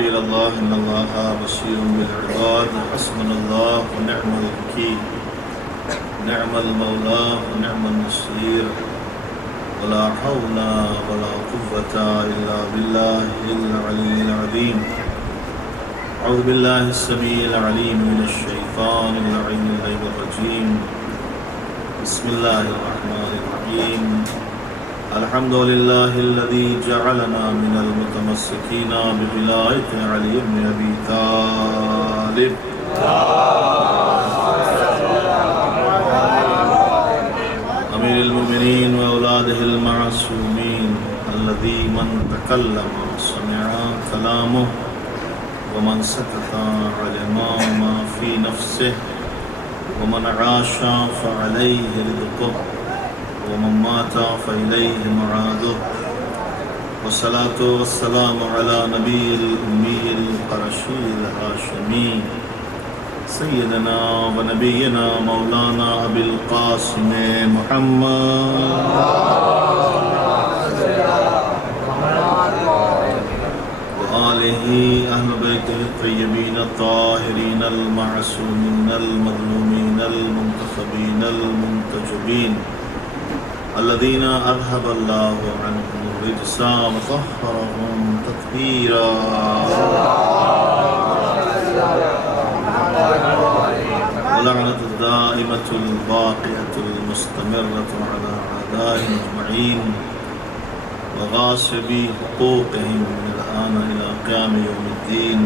إلى الله إن الله بصير بالعباد حسبنا الله ونعم الوكيل نعم المولى ونعم النصير ولا حول ولا قوة إلا بالله العلي العظيم أعوذ بالله السميع العليم من الشيطان اللعين الرجيم بسم الله الرحمن الرحيم الحمد لله الذي جعلنا من المتمسكين بولاية علي بن أبي طالب أمير المؤمنين وأولاده المعصومين الذي من تكلم سمع كلامه ومن سكت علم ما في نفسه ومن عاش فعليه رزقه ومن مات فإليه معاده والصلاة والسلام على نبي الأمي القرشي الهاشمي سيدنا ونبينا مولانا أبي القاسم محمد وآله أهل بيته الطيبين الطاهرين المعصومين المظلومين المنتخبين المنتجبين الذين أذهب الله عنهم الرجس وطهرهم تطهيرا ولعنة الدائمة الباقية المستمرة على أعدائهم أجمعين وغاصبي حقوقهم من الآن إلى قيام يوم الدين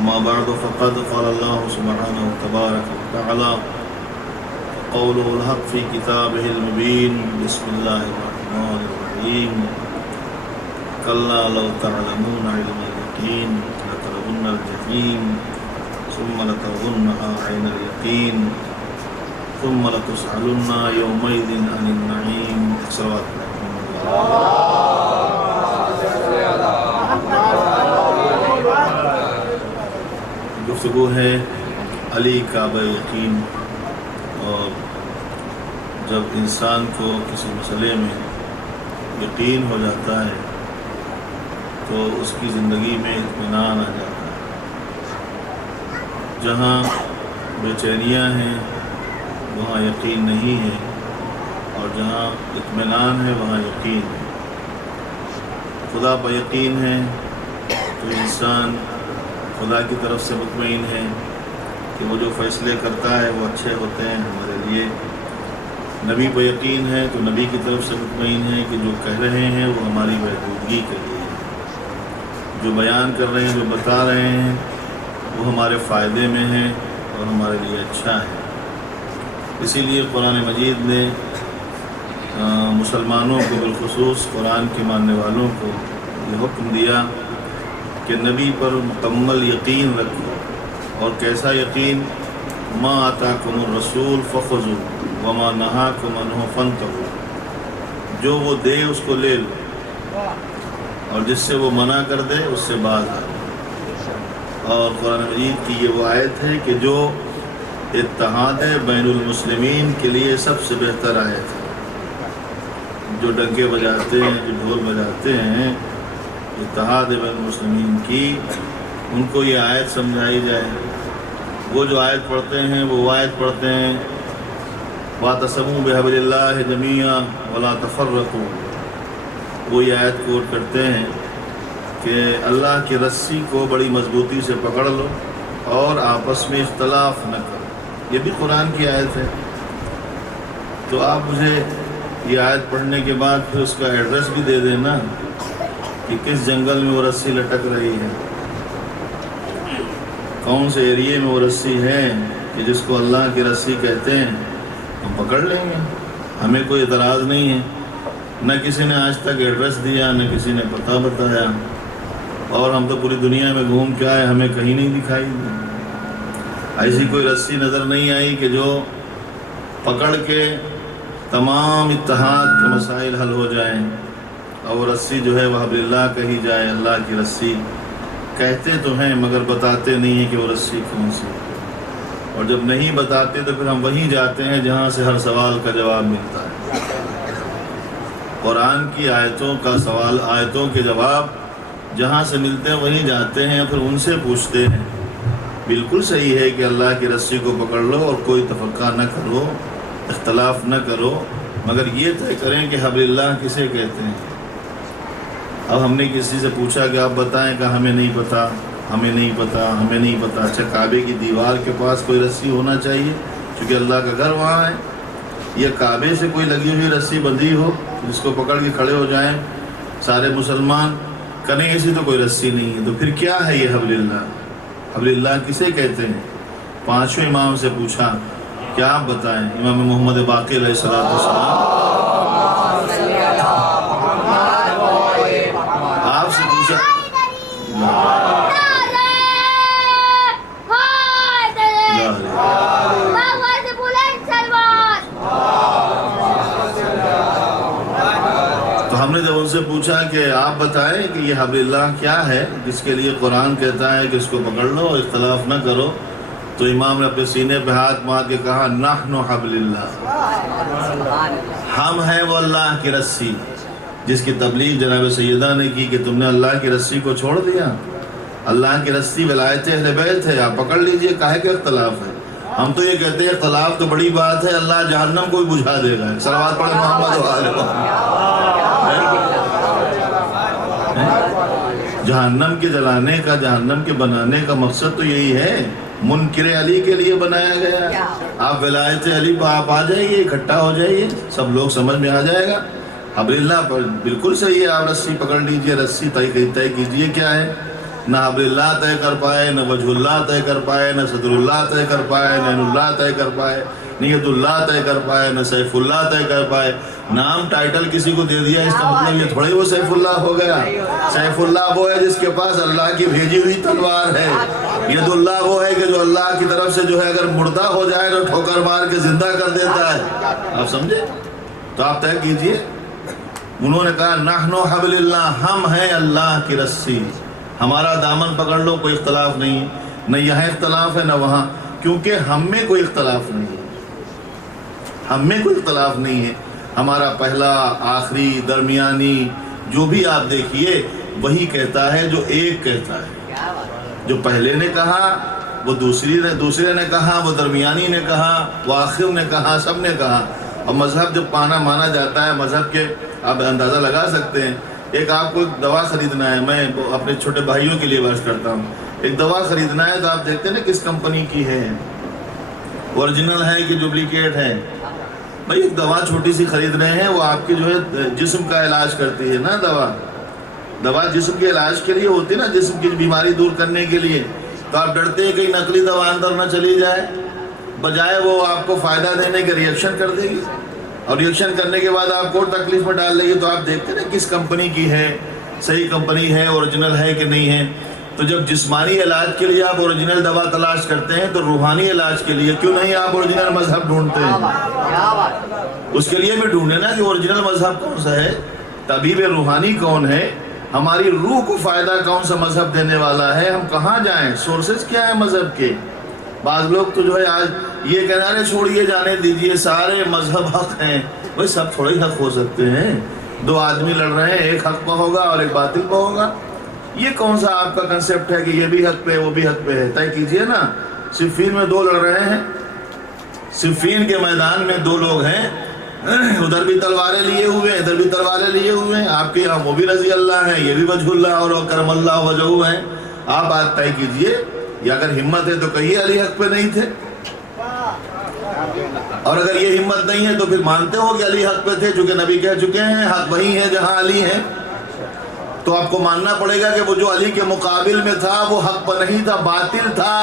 أما بعد فقد قال الله سبحانه تبارك وتعالى قوله الحق في كتابه المبين بسم الله الرحمن الرحيم كلا لو تعلمون علم اليقين لترون الجحيم ثم لترونها عين اليقين ثم لتسألن يومئذ عن النعيم صلوات گفتگو ہے علی کعبہ یقین اور جب انسان کو کسی مسئلے میں یقین ہو جاتا ہے تو اس کی زندگی میں اطمینان آ جاتا ہے. جہاں بے چینیاں ہیں وہاں یقین نہیں ہے اور جہاں اطمینان ہے وہاں یقین ہے. خدا پر یقین ہے تو انسان خدا کی طرف سے مطمئن ہے کہ وہ جو فیصلے کرتا ہے وہ اچھے ہوتے ہیں ہمارے لیے. نبی پر یقین ہے تو نبی کی طرف سے مطمئن ہے کہ جو کہہ رہے ہیں وہ ہماری بہبودگی کے لیے ہے. جو بیان کر رہے ہیں جو بتا رہے ہیں وہ ہمارے فائدے میں ہے اور ہمارے لیے اچھا ہے. اسی لیے قرآن مجید نے مسلمانوں کو بالخصوص قرآن کے ماننے والوں کو یہ حکم دیا کہ نبی پر مکمل یقین رکھو. اور کیسا یقین؟ ما آتاکم الرسول فخذوا وما نہاکم عنہ فانتہوا. جو وہ دے اس کو لے لو اور جس سے وہ منع کر دے اس سے باز آ. اور قرآن مجید کی یہ وہ آیت ہے کہ جو اتحاد بین المسلمین کے لیے سب سے بہتر آیت ہے. جو ڈنکے بجاتے ہیں جو ڈھول بجاتے ہیں اتحاد بین المسلمین کی ان کو یہ آیت سمجھائی جائے. وہ جو آیت پڑھتے ہیں وہ آیت پڑھتے ہیں وَاعْتَصِمُوا بِحَبْلِ اللَّهِ جَمِيعًا وَلَا تَفَرَّقُوا. وہ یہ آیت کوٹ کرتے ہیں کہ اللہ کی رسی کو بڑی مضبوطی سے پکڑ لو اور آپس میں اختلاف نہ کرو. یہ بھی قرآن کی آیت ہے. تو آپ مجھے یہ آیت پڑھنے کے بعد پھر اس کا ایڈریس بھی دے دینا کہ کس جنگل میں وہ رسی لٹک رہی ہے, کون سے ایریے میں وہ رسی ہے کہ جس کو اللہ کی رسی کہتے ہیں. ہم پکڑ لیں گے, ہمیں کوئی اعتراض نہیں ہے. نہ کسی نے آج تک ایڈریس دیا نہ کسی نے پتہ بتایا اور ہم تو پوری دنیا میں گھوم کے آئے, ہمیں کہیں نہیں دکھائی. ایسی کوئی رسی نظر نہیں آئی کہ جو پکڑ کے تمام اتحاد کے مسائل حل ہو جائیں. اور وہ رسی جو ہے وہ حبل اللہ کہی جائے, اللہ کی رسی کہتے تو ہیں مگر بتاتے نہیں ہیں کہ وہ رسی کون سی. اور جب نہیں بتاتے تو پھر ہم وہیں جاتے ہیں جہاں سے ہر سوال کا جواب ملتا ہے. قرآن کی آیتوں کا سوال, آیتوں کے جواب جہاں سے ملتے ہیں وہیں جاتے ہیں، پھر ان سے پوچھتے ہیں۔ بالکل صحیح ہے کہ اللہ کی رسی کو پکڑ لو اور کوئی تفرقہ نہ کرو، اختلاف نہ کرو، مگر یہ طے کریں کہ حبل اللہ کسے کہتے ہیں۔ اب ہم نے کسی سے پوچھا کہ آپ بتائیں، کہ ہمیں نہیں پتہ، ہمیں نہیں پتہ، ہمیں نہیں پتہ۔ اچھا، کعبے کی دیوار کے پاس کوئی رسی ہونا چاہیے کیونکہ اللہ کا گھر وہاں ہے، یا کعبے سے کوئی لگی ہوئی رسی بندھی ہو جس کو پکڑ کے کھڑے ہو جائیں سارے مسلمان؟ کہیں ایسی تو کوئی رسی نہیں ہے، تو پھر کیا ہے یہ حبل اللہ؟ حبل اللہ کسے کہتے ہیں؟ پانچوں امام سے پوچھا، کیا آپ بتائیں؟ امام محمد باقر علیہ السلام آپ سے پوچھا، تو ہم نے جب ان سے پوچھا کہ آپ بتائیں کہ یہ حبل اللہ کیا ہے جس کے لیے قرآن کہتا ہے کہ اس کو پکڑ لو اور اختلاف نہ کرو، تو امام نے اپنے سینے پہ ہاتھ مار کے کہا، نحن حبل اللہ، ہم ہیں وہ اللہ کی رسی جس کی تبلیغ جناب سیدہ نے کی کہ تم نے اللہ کی رسی کو چھوڑ دیا۔ اللہ کی رسی ولایت اہل بیت ہے، آپ پکڑ لیجئے، کاہے کہ اختلاف ہے۔ ہم تو یہ کہتے ہیں اختلاف تو بڑی بات ہے، اللہ جہنم کو بھی بجھا دے گا۔ صلوات پڑھیں محمد و آل محمد۔ جہنم کے جلانے کا، جہنم کے بنانے کا مقصد تو یہی ہے، منکر علی کے لیے بنایا گیا ہے۔ آپ ولایت علی پہ آپ آ جائیے، اکٹھا ہو جائیے، سب لوگ سمجھ میں آ جائے گا۔ حبل اللہ پر بالکل صحیح ہے، آپ رسی پکڑ لیجئے، رسی طے کیجئے کیا ہے۔ نہ حبل اللہ طے کر پائے، نہ وجہ اللہ طے کر پائے، نہ صدر اللہ طے کر پائے، نہ عین اللہ طے کر پائے، نیت اللہ طے کر پائے، نہ سیف اللہ طے کر پائے۔ نام ٹائٹل کسی کو دے دیا، اس کا مطلب یہ تھوڑی وہ سیف اللہ ہو گیا۔ سیف اللہ وہ ہے جس کے پاس اللہ کی بھیجی ہوئی تلوار ہے۔ ید اللہ وہ ہے کہ جو اللہ کی طرف سے جو ہے اگر مردہ ہو جائے تو ٹھوکر مار کے زندہ کر دیتا ہے۔ آپ سمجھے؟ تو آپ طے کیجئے۔ انہوں نے کہا، نحن حبل اللہ، ہم ہیں اللہ کی رسی، ہمارا دامن پکڑ لو، کوئی اختلاف نہیں، نہ یہاں اختلاف ہے نہ وہاں، کیونکہ ہم میں کوئی اختلاف نہیں ہے، ہم میں کوئی اختلاف نہیں ہے۔ ہمارا پہلا، آخری، درمیانی جو بھی آپ دیکھیے وہی کہتا ہے جو ایک کہتا ہے۔ جو پہلے نے کہا وہ دوسرے نے کہا، وہ درمیانی نے کہا، وہ آخر نے کہا، سب نے کہا۔ اور مذہب جب مانا جاتا ہے، مذہب کے آپ اندازہ لگا سکتے ہیں۔ ایک آپ کو دوا خریدنا ہے، میں اپنے چھوٹے بھائیوں کے لیے بحث کرتا ہوں، ایک دوا خریدنا ہے تو آپ دیکھتے ہیں نا کس کمپنی کی ہے، اوریجنل ہے کہ ڈپلیکیٹ ہے۔ بھائی ایک دوا چھوٹی سی خرید رہے ہیں، وہ آپ کی جو ہے جسم کا علاج کرتی ہے نا۔ دوا جسم کے علاج کے لیے ہوتی ہے نا، جسم کی بیماری دور کرنے کے لیے۔ تو آپ ڈرتے ہیں کہ نقلی دوا اندر نہ چلی جائے، بجائے وہ آپ کو فائدہ دینے کے ریئیکشن کر دے گی، اور ریئیکشن کرنے کے بعد آپ کو تکلیف میں ڈال دے گی۔ تو آپ دیکھتے ہیں کس کمپنی کی ہے، صحیح کمپنی ہے، اوریجنل ہے کہ نہیں ہے۔ تو جب جسمانی علاج کے لیے آپ اوریجنل دوا تلاش کرتے ہیں، تو روحانی علاج کے لیے کیوں نہیں آپ اوریجنل مذہب ڈھونڈتے ہیں؟ اس کے لیے بھی ڈھونڈے نا کہ اوریجنل مذہب کون سا ہے، طبیب روحانی کون ہے، ہماری روح کو فائدہ کون سا مذہب دینے والا ہے، ہم کہاں جائیں، سورسز کیا ہیں مذہب کے۔ بعض لوگ تو جو ہے آج یہ کہنا ہے چھوڑیے جانے دیجئے، سارے مذہب حق ہیں۔ بھائی سب تھوڑے حق ہو سکتے ہیں، دو آدمی لڑ رہے ہیں، ایک حق پہ ہوگا اور ایک باطل پہ ہوگا۔ یہ کون سا آپ کا کنسیپٹ ہے کہ یہ بھی حق پہ وہ بھی حق پہ ہے؟ طے کیجئے نا۔ صفین میں دو لڑ رہے ہیں، صفین کے میدان میں دو لوگ ہیں، ادھر بھی تلواریں لیے ہوئے ہیں، ادھر بھی تلواریں لیے ہوئے ہیں۔ آپ کے یہاں وہ بھی رضی اللہ ہیں، یہ بھی وجہ اللہ اور کرم اللہ وجہہ ہیں۔ آپ بات طے کیجئے، یا اگر ہمت ہے تو کہیے علی حق پہ نہیں تھے، اور اگر یہ ہمت نہیں ہے تو پھر مانتے ہو کہ علی حق پہ تھے، چونکہ نبی کہہ چکے ہیں حق وہی ہے جہاں علی ہے۔ تو آپ کو ماننا پڑے گا کہ وہ جو علی کے مقابل میں تھا وہ حق پر نہیں تھا، باطل تھا۔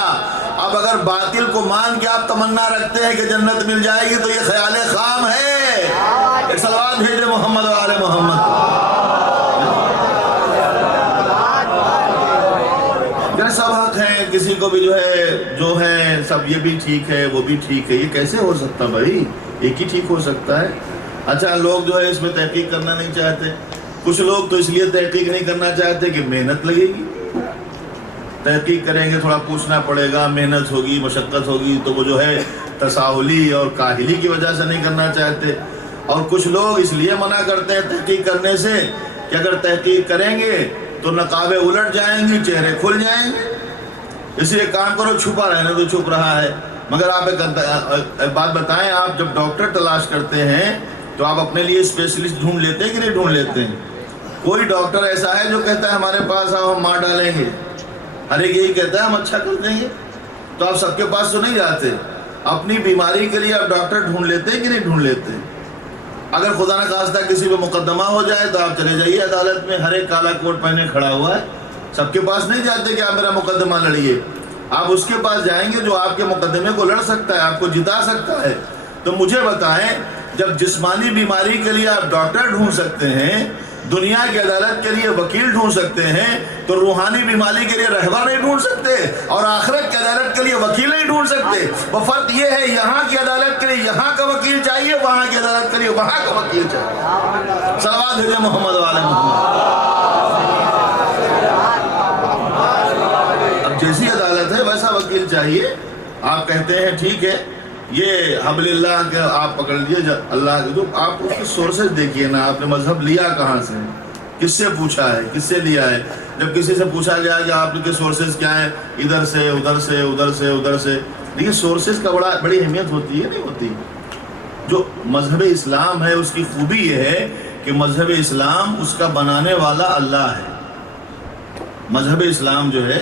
اب اگر باطل کو مان کے آپ تمنا رکھتے ہیں کہ جنت مل جائے گی تو یہ خیال خام ہے۔ ایک صلوات بھیجے محمد و آل محمد۔ سب حق ہیں، کسی کو بھی جو ہے سب یہ بھی ٹھیک ہے وہ بھی ٹھیک ہے، یہ کیسے ہو سکتا بھائی؟ ایک ہی ٹھیک ہو سکتا ہے۔ اچھا لوگ جو ہے اس میں تحقیق کرنا نہیں چاہتے، کچھ لوگ تو اس لیے تحقیق نہیں کرنا چاہتے کہ محنت لگے گی، تحقیق کریں گے تھوڑا پوچھنا پڑے گا، محنت ہوگی، مشقت ہوگی، تو وہ جو ہے تساہلی اور کاہلی کی وجہ سے نہیں کرنا چاہتے۔ اور کچھ لوگ اس لیے منع کرتے ہیں تحقیق کرنے سے کہ اگر تحقیق کریں گے تو نقابیں الٹ جائیں گی، چہرے کھل جائیں گے. اس لیے کام کرو، چھپا رہنے تو چھپ رہا ہے. مگر آپ ایک بات بتائیں، آپ جب ڈاکٹر تلاش کرتے ہیں تو آپ اپنے لیے اسپیشلسٹ ڈھونڈ لیتے ہیں کہ نہیں ڈھونڈ لیتے ہیں؟ کوئی ڈاکٹر ایسا ہے جو کہتا ہے ہمارے پاس آؤ ہم مار ڈالیں گے؟ ہر ایک یہی کہتا ہے ہم اچھا کر دیں گے. تو آپ سب کے پاس تو نہیں جاتے، اپنی بیماری کے لیے آپ ڈاکٹر ڈھونڈ لیتے ہیں کہ نہیں ڈھونڈ لیتے ہیں؟ اگر خدا نہ خواستہ کسی پہ مقدمہ ہو جائے تو آپ چلے جائیے عدالت میں، ہر ایک کالا کوٹ پہنے کھڑا ہوا ہے. سب کے پاس نہیں جاتے کہ آپ میرا مقدمہ لڑیے. آپ اس کے پاس جائیں گے جو آپ کے مقدمے کو لڑ سکتا ہے، آپ کو جتا سکتا ہے. تو مجھے بتائیں، جب جسمانی بیماری کے لیے آپ ڈاکٹر ڈھونڈ سکتے ہیں، دنیا کی عدالت کے لیے وکیل ڈھونڈ سکتے ہیں، تو روحانی بیماری کے لیے رہبر نہیں ڈھونڈ سکتے، اور آخرت کی عدالت کے لیے وکیل نہیں ڈھونڈ سکتے. وہ فرق یہ ہے، یہاں کی عدالت کے لیے یہاں کا وکیل چاہیے، وہاں کی عدالت کے لیے وہاں کا وکیل چاہیے. صلوات بھیجیں محمد والے محمد. اب جیسی عدالت ہے ویسا وکیل چاہیے. آپ کہتے ہیں ٹھیک ہے یہ حبل اللہ کے آپ پکڑ لیے اللہ کے، تو آپ اس کے سورسز دیکھیے نا، آپ نے مذہب لیا کہاں سے، کس سے پوچھا ہے، کس سے لیا ہے. جب کسی سے پوچھا گیا کہ آپ کے سورسز کیا ہیں، ادھر سے ادھر سے ادھر سے ادھر سے. لیکن سورسز کا بڑی اہمیت ہوتی ہے نہیں ہوتی. جو مذہب اسلام ہے اس کی خوبی یہ ہے کہ مذہب اسلام اس کا بنانے والا اللہ ہے. مذہب اسلام جو ہے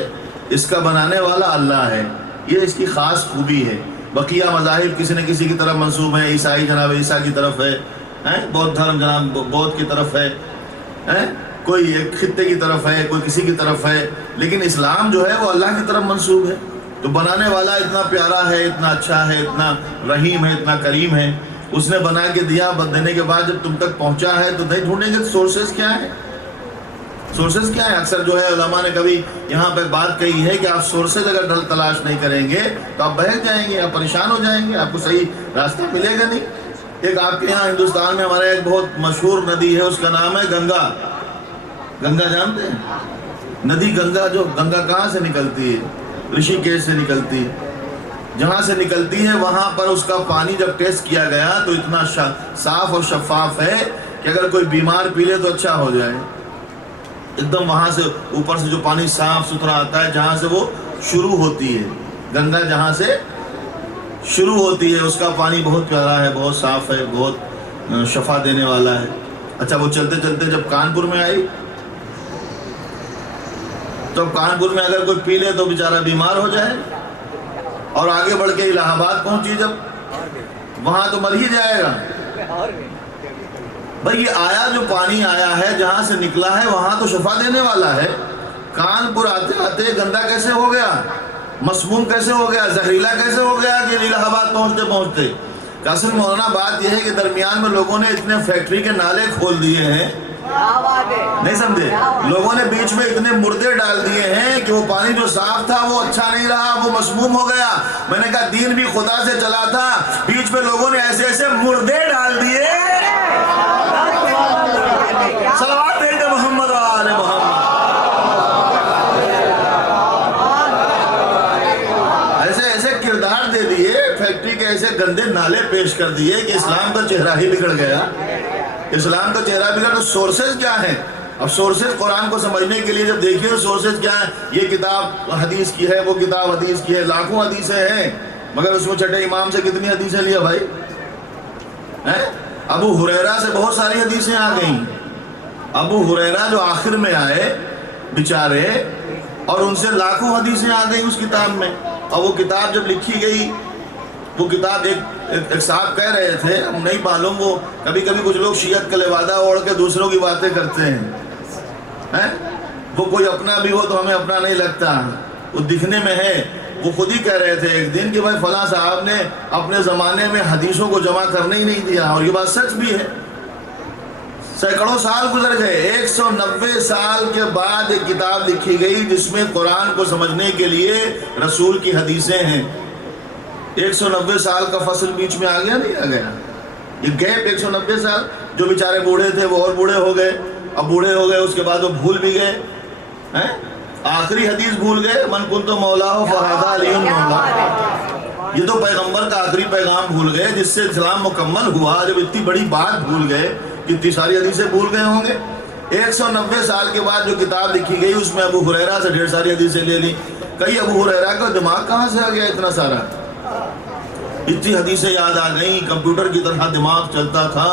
اس کا بنانے والا اللہ ہے، یہ اس کی خاص خوبی ہے. بقیہ مذاہب کسی نہ کسی کی طرف منسوب ہیں، عیسائی جناب عیسیٰ کی طرف ہے، بودھ دھرم جناب بودھ کی طرف ہے، کوئی ایک خطے کی طرف ہے، کوئی کسی کی طرف ہے. لیکن اسلام جو ہے وہ اللہ کی طرف منسوب ہے. تو بنانے والا اتنا پیارا ہے، اتنا اچھا ہے، اتنا رحیم ہے، اتنا کریم ہے. اس نے بنا کے دیا، دینے کے بعد جب تم تک پہنچا ہے تو نہیں ڈھونڈیں گے سورسز کیا ہے. سورسز کیا ہے؟ اکثر جو ہے علماء نے کبھی یہاں پہ بات کہی ہے کہ آپ سورسز اگر تلاش نہیں کریں گے تو آپ بہک جائیں گے، آپ پریشان ہو جائیں گے، آپ کو صحیح راستہ ملے گا نہیں. ایک آپ کے یہاں ہندوستان میں ہمارے ایک بہت مشہور ندی ہے، اس کا نام ہے گنگا. گنگا جانتے ہیں؟ ندی گنگا. جو گنگا کہاں سے نکلتی ہے؟ رشی کیش سے نکلتی ہے. جہاں سے نکلتی ہے وہاں پر اس کا پانی جب ٹیسٹ کیا گیا تو اتنا صاف اور شفاف ہے کہ اگر کوئی بیمار پی لے تو اچھا ہو جائے. ایک دم وہاں سے اوپر سے جو پانی صاف ستھرا آتا ہے، جہاں سے وہ شروع ہوتی ہے، گنگا جہاں سے شروع ہوتی ہے، اس کا پانی بہت پیارا ہے، بہت صاف ہے، بہت شفا دینے والا ہے. اچھا وہ چلتے چلتے جب کانپور میں آئی تو کانپور میں اگر کوئی پی لے تو بیچارہ بیمار ہو جائے، اور آگے بڑھ کے الہ آباد پہنچی جب، وہاں تو مر ہی جائے گا. بھئی یہ آیا جو پانی آیا ہے، جہاں سے نکلا ہے وہاں تو شفا دینے والا ہے. کانپور آتے آتے گندا کیسے ہو گیا، مسموم کیسے ہو گیا، زہریلا کیسے ہو گیا کہ الہ آباد پہنچتے پہنچتے. اصل مولانا بات یہ ہے کہ درمیان میں لوگوں نے اتنے فیکٹری کے نالے کھول دیے ہیں، نہیں سمجھے، لوگوں نے بیچ میں اتنے مردے ڈال دیے ہیں کہ وہ پانی جو صاف تھا وہ اچھا نہیں رہا، وہ مسموم ہو گیا. میں نے کہا دین بھی خدا سے چلا تھا، بیچ میں لوگوں نے ایسے ایسے مردے ڈال دیے. صلوات بھیجیں محمد و آل محمد. ایسے ایسے کردار دے دیے، فیکٹری کے ایسے گندے نالے پیش کر دیے کہ اسلام کا چہرہ ہی بگڑ گیا. اسلام کا چہرہ بگڑ. تو سورسز کیا ہیں؟ اب سورسز قرآن کو سمجھنے کے لیے جب دیکھیے تو سورسز کیا ہیں؟ یہ کتاب حدیث کی ہے، وہ کتاب حدیث کی ہے، لاکھوں حدیثیں ہیں، مگر اس میں چھٹے امام سے کتنی حدیثیں لیا بھائی؟ ابو ہریرہ سے بہت ساری حدیثیں آ گئیں. ابو ہریرہ جو آخر میں آئے بیچارے، اور ان سے لاکھوں حدیثیں آ گئیں اس کتاب میں. اور وہ کتاب جب لکھی گئی، وہ کتاب ایک صاحب کہہ رہے تھے، ہم نہیں معلوم، وہ کبھی کبھی کچھ لوگ شیعت کا لبادہ اوڑھ کے دوسروں کی باتیں کرتے ہیں. وہ کوئی اپنا بھی ہو تو ہمیں اپنا نہیں لگتا، وہ دکھنے میں ہے. وہ خود ہی کہہ رہے تھے ایک دن کہ بھائی فلاں صاحب نے اپنے زمانے میں حدیثوں کو جمع کرنے ہی نہیں دیا. اور یہ بات سچ بھی ہے. سینکڑوں سال گزر گئے، 190 سال کے بعد ایک کتاب لکھی گئی جس میں قرآن کو سمجھنے کے لیے رسول کی حدیثیں ہیں. 190 سال کا فصل بیچ میں آ گیا نہیں آ گیا؟ یہ گیپ 190 سال. جو بیچارے بوڑھے تھے وہ اور بوڑھے ہو گئے. اب بوڑھے ہو گئے، اس کے بعد وہ بھول بھی گئے. آخری حدیث بھول گئے، من کنت مولا فہذا علی مولا. یہ تو پیغمبر کا آخری پیغام بھول گئے جس سے اسلام مکمل ہوا. جب اتنی بڑی بات بھول گئے، اتنی ساری حدیثیں بھول گئے ہوں گے. 190 سال کے بعد جو کتاب لکھی گئی اس میں ابو ہریرہ سے ڈھیر ساری حدیثیں لے لی. کئی ابو ہریرہ کا دماغ کہاں سے آ گیا اتنا سارا؟ اتنی حدیثیں یاد آ گئیں، کمپیوٹر کی طرح دماغ چلتا تھا.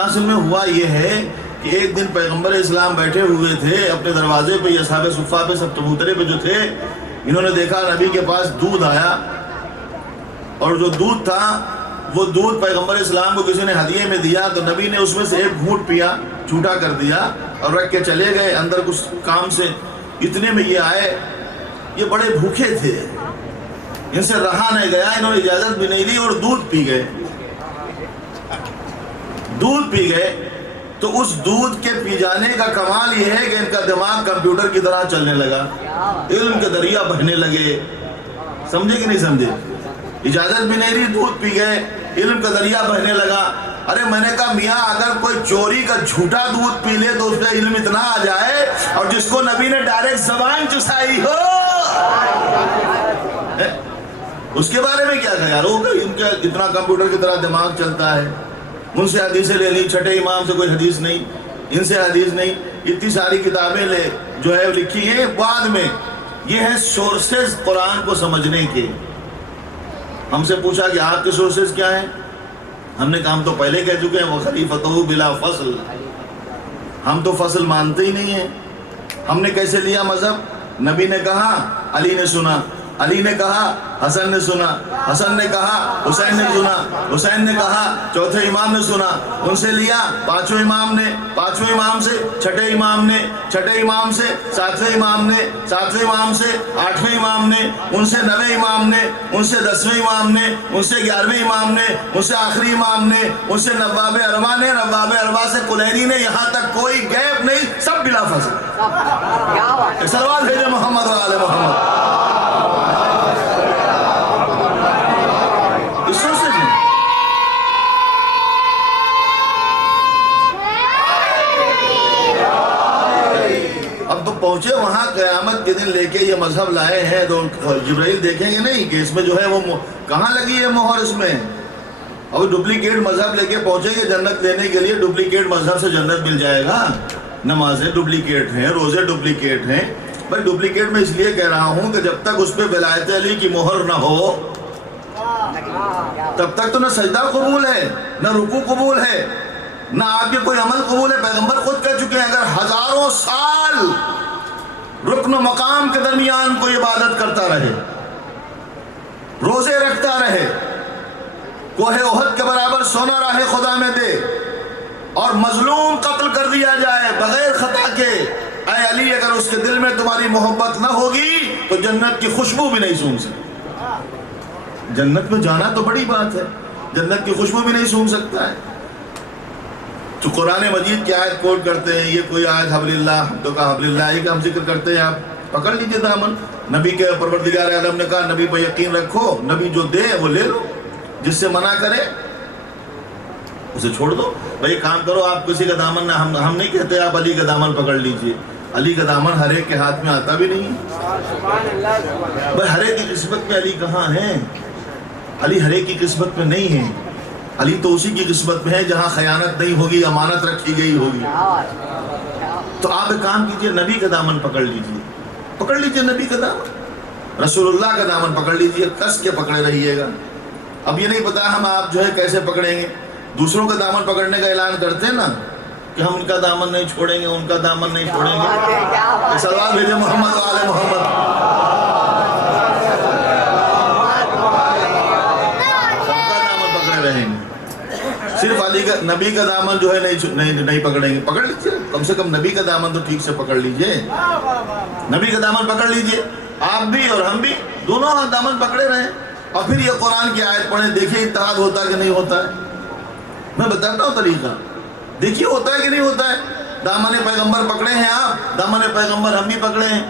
اصل میں ہوا یہ ہے کہ ایک دن پیغمبر اسلام بیٹھے ہوئے تھے اپنے دروازے پہ، اصحاب صفہ پہ، سب چبوترے پہ جو تھے، انہوں نے دیکھا نبی کے پاس دودھ آیا، اور جو دودھ تھا وہ دودھ پیغمبر اسلام کو کسی نے ہدیے میں دیا، تو نبی نے اس میں سے ایک گھونٹ پیا، جھوٹا کر دیا اور رکھ کے چلے گئے اندر کچھ کام سے. اتنے میں یہ آئے، یہ بڑے بھوکے تھے، ان سے رہا نہیں گیا، انہوں نے اجازت بھی نہیں دی اور دودھ پی گئے. دودھ پی گئے تو اس دودھ کے پی جانے کا کمال یہ ہے کہ ان کا دماغ کمپیوٹر کی طرح چلنے لگا، علم کے دریا بہنے لگے. سمجھے کہ نہیں سمجھے؟ اجازت بھی نہیں دی، دودھ پی گئے، علم کا دریا بہنے لگا. ارے میں نے کہا میاں اگر کوئی چوری کا جھوٹا دودھ پی لے تو اس کا علم اتنا آ جائے، اور جس کو نبی نے ڈائریکٹ زبان چسائی ہو، اس کے بارے میں کیا خیال ہوگا؟ ان کا اتنا کمپیوٹر کی طرح دماغ چلتا ہے. ان سے حدیثیں لے لی، چھٹے امام سے کوئی حدیث نہیں، ان سے حدیث نہیں. اتنی ساری کتابیں جو ہے لکھی ہیں بعد میں. یہ ہے سورسز قرآن کو سمجھنے کے. ہم سے پوچھا کہ آپ کے سورسز کیا ہیں؟ ہم نے کہا ہم تو پہلے کہہ چکے ہیں وَخَلِيفَتُهُ بِلَا فَصْلٍ. ہم تو فصل مانتے ہی نہیں ہیں. ہم نے کیسے لیا مذہب؟ نبی نے کہا، علی نے سنا، علی نے کہا، حسن نے سنا، حسن نے کہا، حسین نے سنا، حسین نے کہا، چوتھے امام نے سنا، ان سے لیا. پانچویں امام نے، پانچویں امام سے چھٹے امام نے، چھٹے امام سے ساتویں امام نے، ساتویں امام سے آٹھویں امام نے، ان سے نویں امام نے، ان سے 10ویں امام نے، ان سے 11ویں امام نے، ان سے آخری امام نے، ان سے نواب اربعہ نے، نواب اربعہ سے کلینی نے. یہاں تک کوئی گیپ نہیں، سب بلا فصل. صلوات بھیجے محمد و آل محمد. پہنچے وہاں قیامت کے دن لے کے یہ مذہب لائے ہیں، تو جبرائیل دیکھیں گے نہیں کہ اس میں جو ہے وہ کہاں لگی ہے مہر. اس میں اب ڈپلیکیٹ مذہب لے کے پہنچیں گے جنت لینے کے لیے، ڈپلیکیٹ مذہب سے جنت مل جائے گا. نمازیں ڈپلیکیٹ ہیں، روزے ڈپلیکیٹ ہیں. بھائی ڈپلیکیٹ میں اس لیے کہہ رہا ہوں کہ جب تک اس پہ ولایت علی کی مہر نہ ہو تب تک تو نہ سجدہ قبول ہے، نہ رکوع قبول ہے، نہ آپ کے کوئی عمل قبول ہے. پیغمبر خود کہہ چکے ہیں اگر ہزاروں سال رکن و مقام کے درمیان کوئی عبادت کرتا رہے، روزے رکھتا رہے، کوہ احد کے برابر سونا راہ خدا میں دے، اور مظلوم قتل کر دیا جائے بغیر خطا کے، اے علی اگر اس کے دل میں تمہاری محبت نہ ہوگی تو جنت کی خوشبو بھی نہیں سونگھ سکتا. جنت میں جانا تو بڑی بات ہے، جنت کی خوشبو بھی نہیں سونگھ سکتا ہے. تو قرآن مجید کی آیت کوٹ کرتے ہیں، یہ کوئی آیت حبل اللہ، ہم تو کہا حبل اللہ ہی کا ہم ذکر کرتے ہیں، آپ پکڑ لیجئے دامن. نبی کے پروردگار عالم نے کہا نبی پہ یقین رکھو، نبی جو دے وہ لے لو، جس سے منع کرے اسے چھوڑ دو. بھئی کام کرو، آپ کسی کا دامن نہ، ہم نہیں کہتے آپ علی کا دامن پکڑ لیجئے. علی کا دامن ہر ایک کے ہاتھ میں آتا بھی نہیں. بھئی ہر ایک کی قسمت میں علی کہاں ہے؟ علی ہر ایک کی قسمت میں نہیں ہے. علی تو اسی کی قسمت میں ہے جہاں خیانت نہیں ہوگی، امانت رکھی گئی ہوگی. تو آپ ایک کام کیجئے، نبی کا دامن پکڑ لیجئے، پکڑ لیجئے نبی کا دامن، رسول اللہ کا دامن پکڑ لیجئے، کس کے پکڑے رہیے گا. اب یہ نہیں پتا ہم آپ جو ہے کیسے پکڑیں گے. دوسروں کا دامن پکڑنے کا اعلان کرتے ہیں نا کہ ہم ان کا دامن نہیں چھوڑیں گے، ان کا دامن نہیں چھوڑیں گے. صلوات بھیجے محمد و آل محمد. صرف علی کا، نبی کا دامن جو ہے نہیں پکڑیں گے. پکڑ لیجئے، کم سے کم نبی کا دامن تو ٹھیک سے پکڑ لیجئے. نبی کا دامن پکڑ لیجئے، آپ بھی اور ہم بھی دونوں دامن پکڑے رہیں. اور پھر یہ قرآن کی آیت پڑھیں، دیکھیے اتحاد ہوتا ہے کہ نہیں ہوتا ہے. میں بتاتا ہوں طریقہ، دیکھیے ہوتا ہے کہ نہیں ہوتا ہے. دامن پیغمبر پکڑے ہیں آپ، دامن پیغمبر ہم بھی پکڑے ہیں.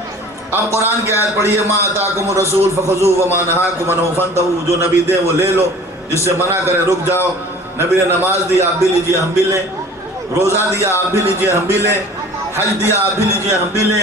اب قرآن کی آیت پڑھیے، ما آتاکم الرسول فخذوہ وما نہاکم عنہ فانتہوا. جو نبی دے وہ لے لو، جس سے منع کرے رک جاؤ. نبی نے نماز دی، آپ بھی لیجئے ہم بھی لیں. روزہ دیا، آپ بھی لیجئے ہم بھی لیں. حج دیا، آپ بھی لیجئے ہم بھی لیں.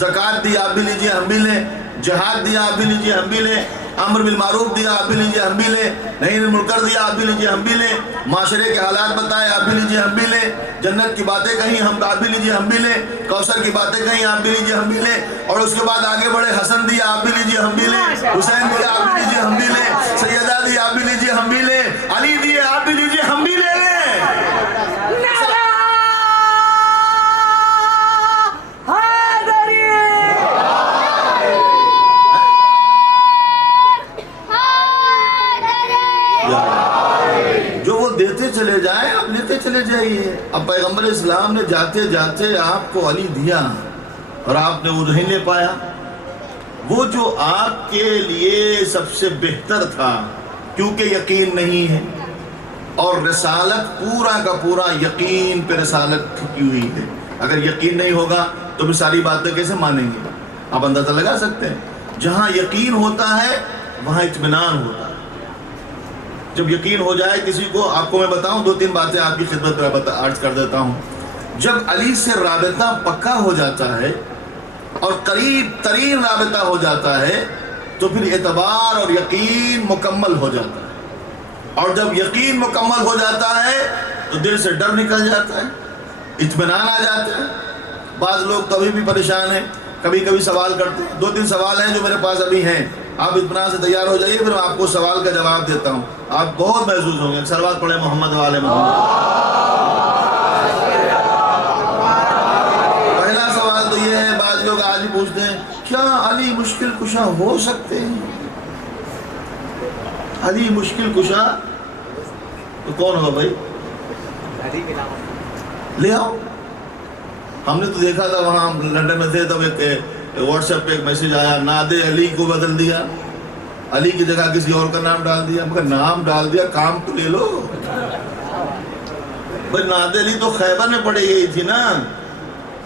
زکوٰۃ دی، آپ بھی لیجئے ہم بھی لیں. جہاد دیا، آپ بھی لیجئے ہم بھی لیں. امر بالمعروف دیا آپ بھی لیجیے ہم بھی لیں، نہیں منکر دیا آپ بھی لیجیے ہم بھی لیں، معاشرے کے حالات بتائے آپ بھی لیجیے ہم بھی لیں، جنت کی باتیں کہیں ہم آپ بھی لیجیے ہم بھی لیں، کوثر کی باتیں کہیں آپ بھی لیجیے ہم بھی لیں، اور اس کے بعد آگے بڑھے حسن دیا آپ بھی لیجیے ہم بھی لیں، حسین دیا آپ بھی لیجیے ہم بھی لیں، سیدہ دی آپ بھی لیجیے ہم بھی لیں، علی دیے آپ بھی لیجیے ہم بھی لے لیں۔ جو وہ دیتے چلے جائیں آپ لیتے چلے جائیے۔ اب پیغمبر اسلام نے جاتے جاتے آپ کو علی دیا اور آپ نے وہ نہیں لے پایا، وہ جو آپ کے لیے سب سے بہتر تھا، کیونکہ یقین نہیں ہے اور رسالت پورا کا پورا یقین پہ رسالت ٹھکی ہوئی ہے۔ اگر یقین نہیں ہوگا تو پھر ساری باتیں کیسے مانیں گے؟ آپ اندازہ لگا سکتے ہیں، جہاں یقین ہوتا ہے وہاں اطمینان ہوتا ہے۔ جب یقین ہو جائے کسی کو، آپ کو میں بتاؤں 2-3 باتیں آپ کی خدمت میں عرض کر دیتا ہوں۔ جب علی سے رابطہ پکا ہو جاتا ہے اور قریب ترین رابطہ ہو جاتا ہے تو پھر اعتبار اور یقین مکمل ہو جاتا ہے، اور جب یقین مکمل ہو جاتا ہے تو دل سے ڈر نکل جاتا ہے، اطمینان آ جاتا ہے۔ بعض لوگ تو ابھی بھی پریشان ہیں، کبھی کبھی سوال کرتے ہیں، 2-3 سوال ہیں جو میرے پاس ابھی ہیں، آپ اطمینان سے تیار ہو جائیے، پھر میں آپ کو سوال کا جواب دیتا ہوں، آپ بہت محظوظ ہوں گے۔ صلوات پڑھیں محمد والے محمد۔ پہلا سوال تو یہ ہے، بعض لوگ آج ہی پوچھتے ہیں کیا علی مشکل کشا ہو سکتے ہیں؟ علی مشکل کشا تو کون ہوگا بھائی؟ لے آؤ۔ ہم نے تو دیکھا تھا وہاں لندن میں تھے تب ایک واٹس ایپ پہ ایک میسیج آیا، ناد علی کو بدل دیا، علی کی جگہ کسی اور کا نام ڈال دیا۔ مگر نام ڈال دیا، کام تو لے لو بھائی۔ ناد علی تو خیبر میں پڑی گئی تھی نا،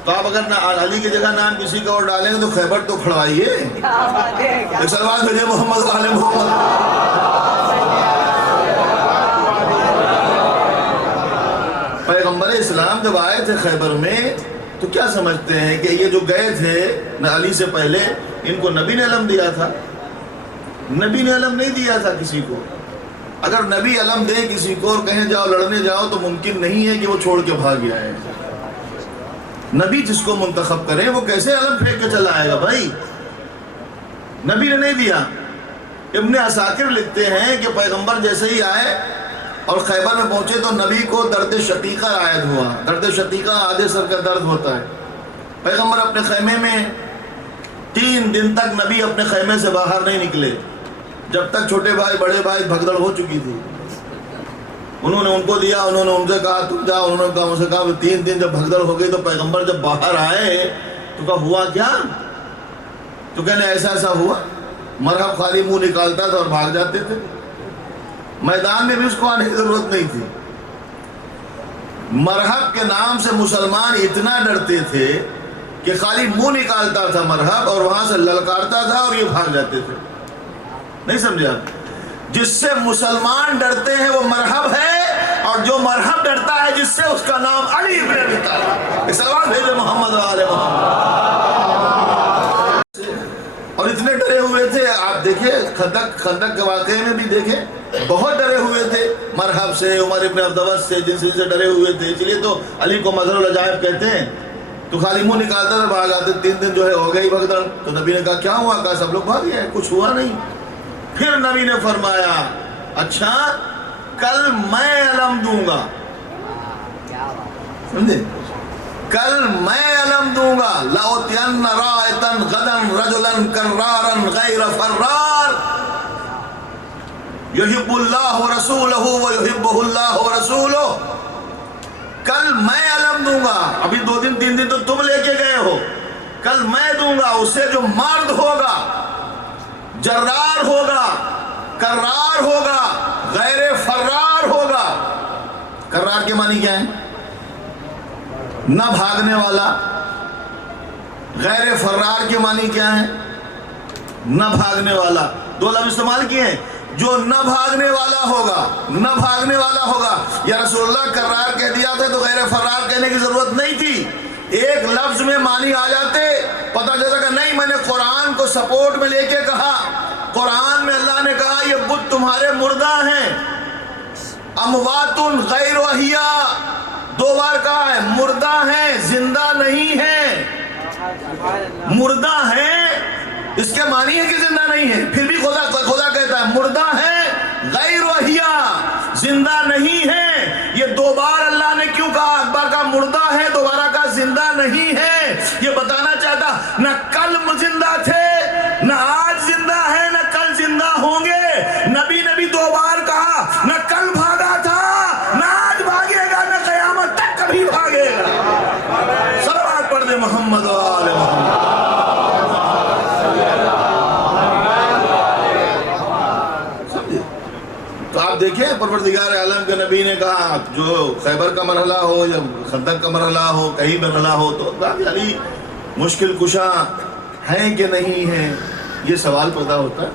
تو آپ اگر علی کی جگہ نام کسی کا اور ڈالیں گے تو خیبر تو کھڑوائیے۔ ایک سلوات بھیجے محمد والے محمد۔ پیغمبر اسلام جب آئے تھے خیبر میں تو کیا سمجھتے ہیں کہ یہ جو گئے تھے علی سے پہلے، ان کو نبی نے علم دیا تھا؟ نبی نے علم نہیں دیا تھا کسی کو۔ اگر نبی علم دے کسی کو اور کہیں جاؤ لڑنے جاؤ تو ممکن نہیں ہے کہ وہ چھوڑ کے بھاگ جائے۔ نبی جس کو منتخب کرے وہ کیسے علم پھینک کے چلا آئے گا بھائی؟ نبی نے نہیں دیا۔ ابن عساکر لکھتے ہیں کہ پیغمبر جیسے ہی آئے اور خیبر میں پہنچے تو نبی کو درد شقیقہ عائد ہوا۔ درد شقیقہ آدھے سر کا درد ہوتا ہے۔ پیغمبر اپنے خیمے میں 3 دن تک نبی اپنے خیمے سے باہر نہیں نکلے، جب تک چھوٹے بھائی بڑے بھائی بھگدڑ ہو چکی تھی۔ انہوں نے ان کو دیا، انہوں نے ان سے کہا تم جاؤ، انہوں نے کہا ان سے کہا۔ 3 دن جب بھگدڑ ہو گئی تو پیغمبر جب باہر آئے تو کہا ہوا کیا؟ تو کہنے ایسا ایسا ہوا۔ مرحب خالی منہ نکالتا تھا اور بھاگ جاتے تھے۔ میدان میں بھی اس کو آنے کی ضرورت نہیں تھی۔ مرحب کے نام سے مسلمان اتنا ڈرتے تھے کہ خالی منہ نکالتا تھا مرحب اور وہاں سے للکارتا تھا اور یہ بھاگ جاتے تھے۔ نہیں سمجھے آپ؟ جس سے مسلمان ڈرتے ہیں وہ مرحب ہے، اور جو مرحب ڈرتا ہے جس سے اس کا نام علی ابن ابی طالب۔ ایک سلوات بھیجے محمد والے محمد۔ اور اتنے ڈرے ہوئے تھے، آپ دیکھیں خندق کے واقعے میں بھی دیکھیں، بہت ڈرے ہوئے تھے مرحب سے، عمر ابن عبدالعزیز سے، جن سے ڈرے ہوئے تھے۔ اس لیے تو علی کو مظہر العجائب کہتے ہیں۔ تو خالی منہ نکالتا تھا بھاگ آتے۔ 3 دن جو ہے ہو گئی بھگدڑ، تو نبی نے کہا کیا ہوا؟ کہا سب لوگ بھاگ گئے، کچھ ہوا نہیں۔ پھر نبی نے فرمایا اچھا کل میں علم دوں گا، سمجھے؟ کل میں علم دوں گا، لَأُتْيَنَّ رَائِتًا غَدًا رَجُلًا كَرَّارًا غَيْرَ فَرَّارٍ يُحِبُّ اللَّهُ وَرَسُولُهُ وَيُحِبُّهُ اللَّهُ وَرَسُولُهُ۔ کل میں علم دوں گا، ابھی 2 دن 3 دن تو تم لے کے گئے ہو، کل میں دوں گا اسے جو مرد ہوگا، جرار ہوگا، کرار ہوگا، غیر فرار ہوگا۔ کرار کے معنی کیا ہے؟ نہ بھاگنے والا۔ غیر فرار کے معنی کیا ہے؟ نہ بھاگنے والا۔ 2 لفظ استعمال کیے ہیں، جو نہ بھاگنے والا ہوگا، نہ بھاگنے والا ہوگا۔ یا رسول اللہ کرار کہہ دیا تھا تو غیر فرار کہنے کی ضرورت نہیں تھی، ایک لفظ میں معنی آ جاتے، پتہ چلتا کہ نہیں میں نے قرآن کو سپورٹ میں لے کے کہا، قرآن میں اللہ نے کہا یہ بت تمہارے مردہ ہیں، اموات غیر احیاء، 2 بار کہا ہے، مردہ ہیں زندہ نہیں ہیں۔ مردہ ہیں اس کے معنی ہے کہ زندہ نہیں ہے، پھر بھی خدا کہتا ہے مردہ ہیں غیر احیاء، زندہ نہیں ہیں۔ یہ 2 بار اللہ نے کیوں کہا؟ ایک بار کہا مردہ ہے، دوبارہ کہا زندہ نہیں ہے۔ یہ بتانا چاہتا نہ کل زندہ تھے، نہ آج زندہ ہے، نہ کل زندہ ہوں گے۔ نبی 2 بار کہا، نہ کل بھاگا تھا، نہ آج بھاگے گا، نہ قیامت تک کبھی بھاگے گا۔ صلوات پڑھ دے محمد و آل محمد۔ تو آپ دیکھیں پروردگار عالم کے نبی نے کہا جو خیبر کا مرحلہ ہو یا خندق کا مرحلہ ہو، کہیں مرحلہ ہو، تو یعنی مشکل کشا ہیں کہ نہیں ہیں، یہ سوال پیدا ہوتا ہے۔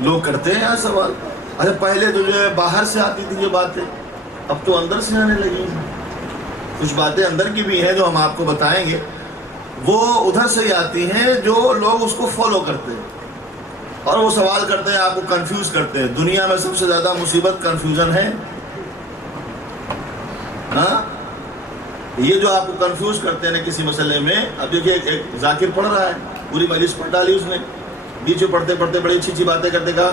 لوگ کرتے ہیں یہاں سوال۔ اچھا پہلے تو جو ہے باہر سے آتی تھی یہ باتیں، اب تو اندر سے آنے لگی ہیں۔ کچھ باتیں اندر کی بھی ہیں جو ہم آپ کو بتائیں گے، وہ ادھر سے ہی آتی ہیں جو لوگ اس کو فالو کرتے ہیں اور وہ سوال کرتے ہیں، آپ کو کنفیوز کرتے ہیں۔ دنیا میں سب سے زیادہ مصیبت کنفیوژن ہے۔ ہاں یہ جو آپ کو کنفیوز کرتے ہیں کسی مسئلے میں، اب دیکھیے ایک ذاکر پڑھ رہا ہے، پوری مجلس پڑھ ڈالی اس نے، بیچ میں پڑھتے پڑھتے بڑی اچھی باتیں کرتے، کہا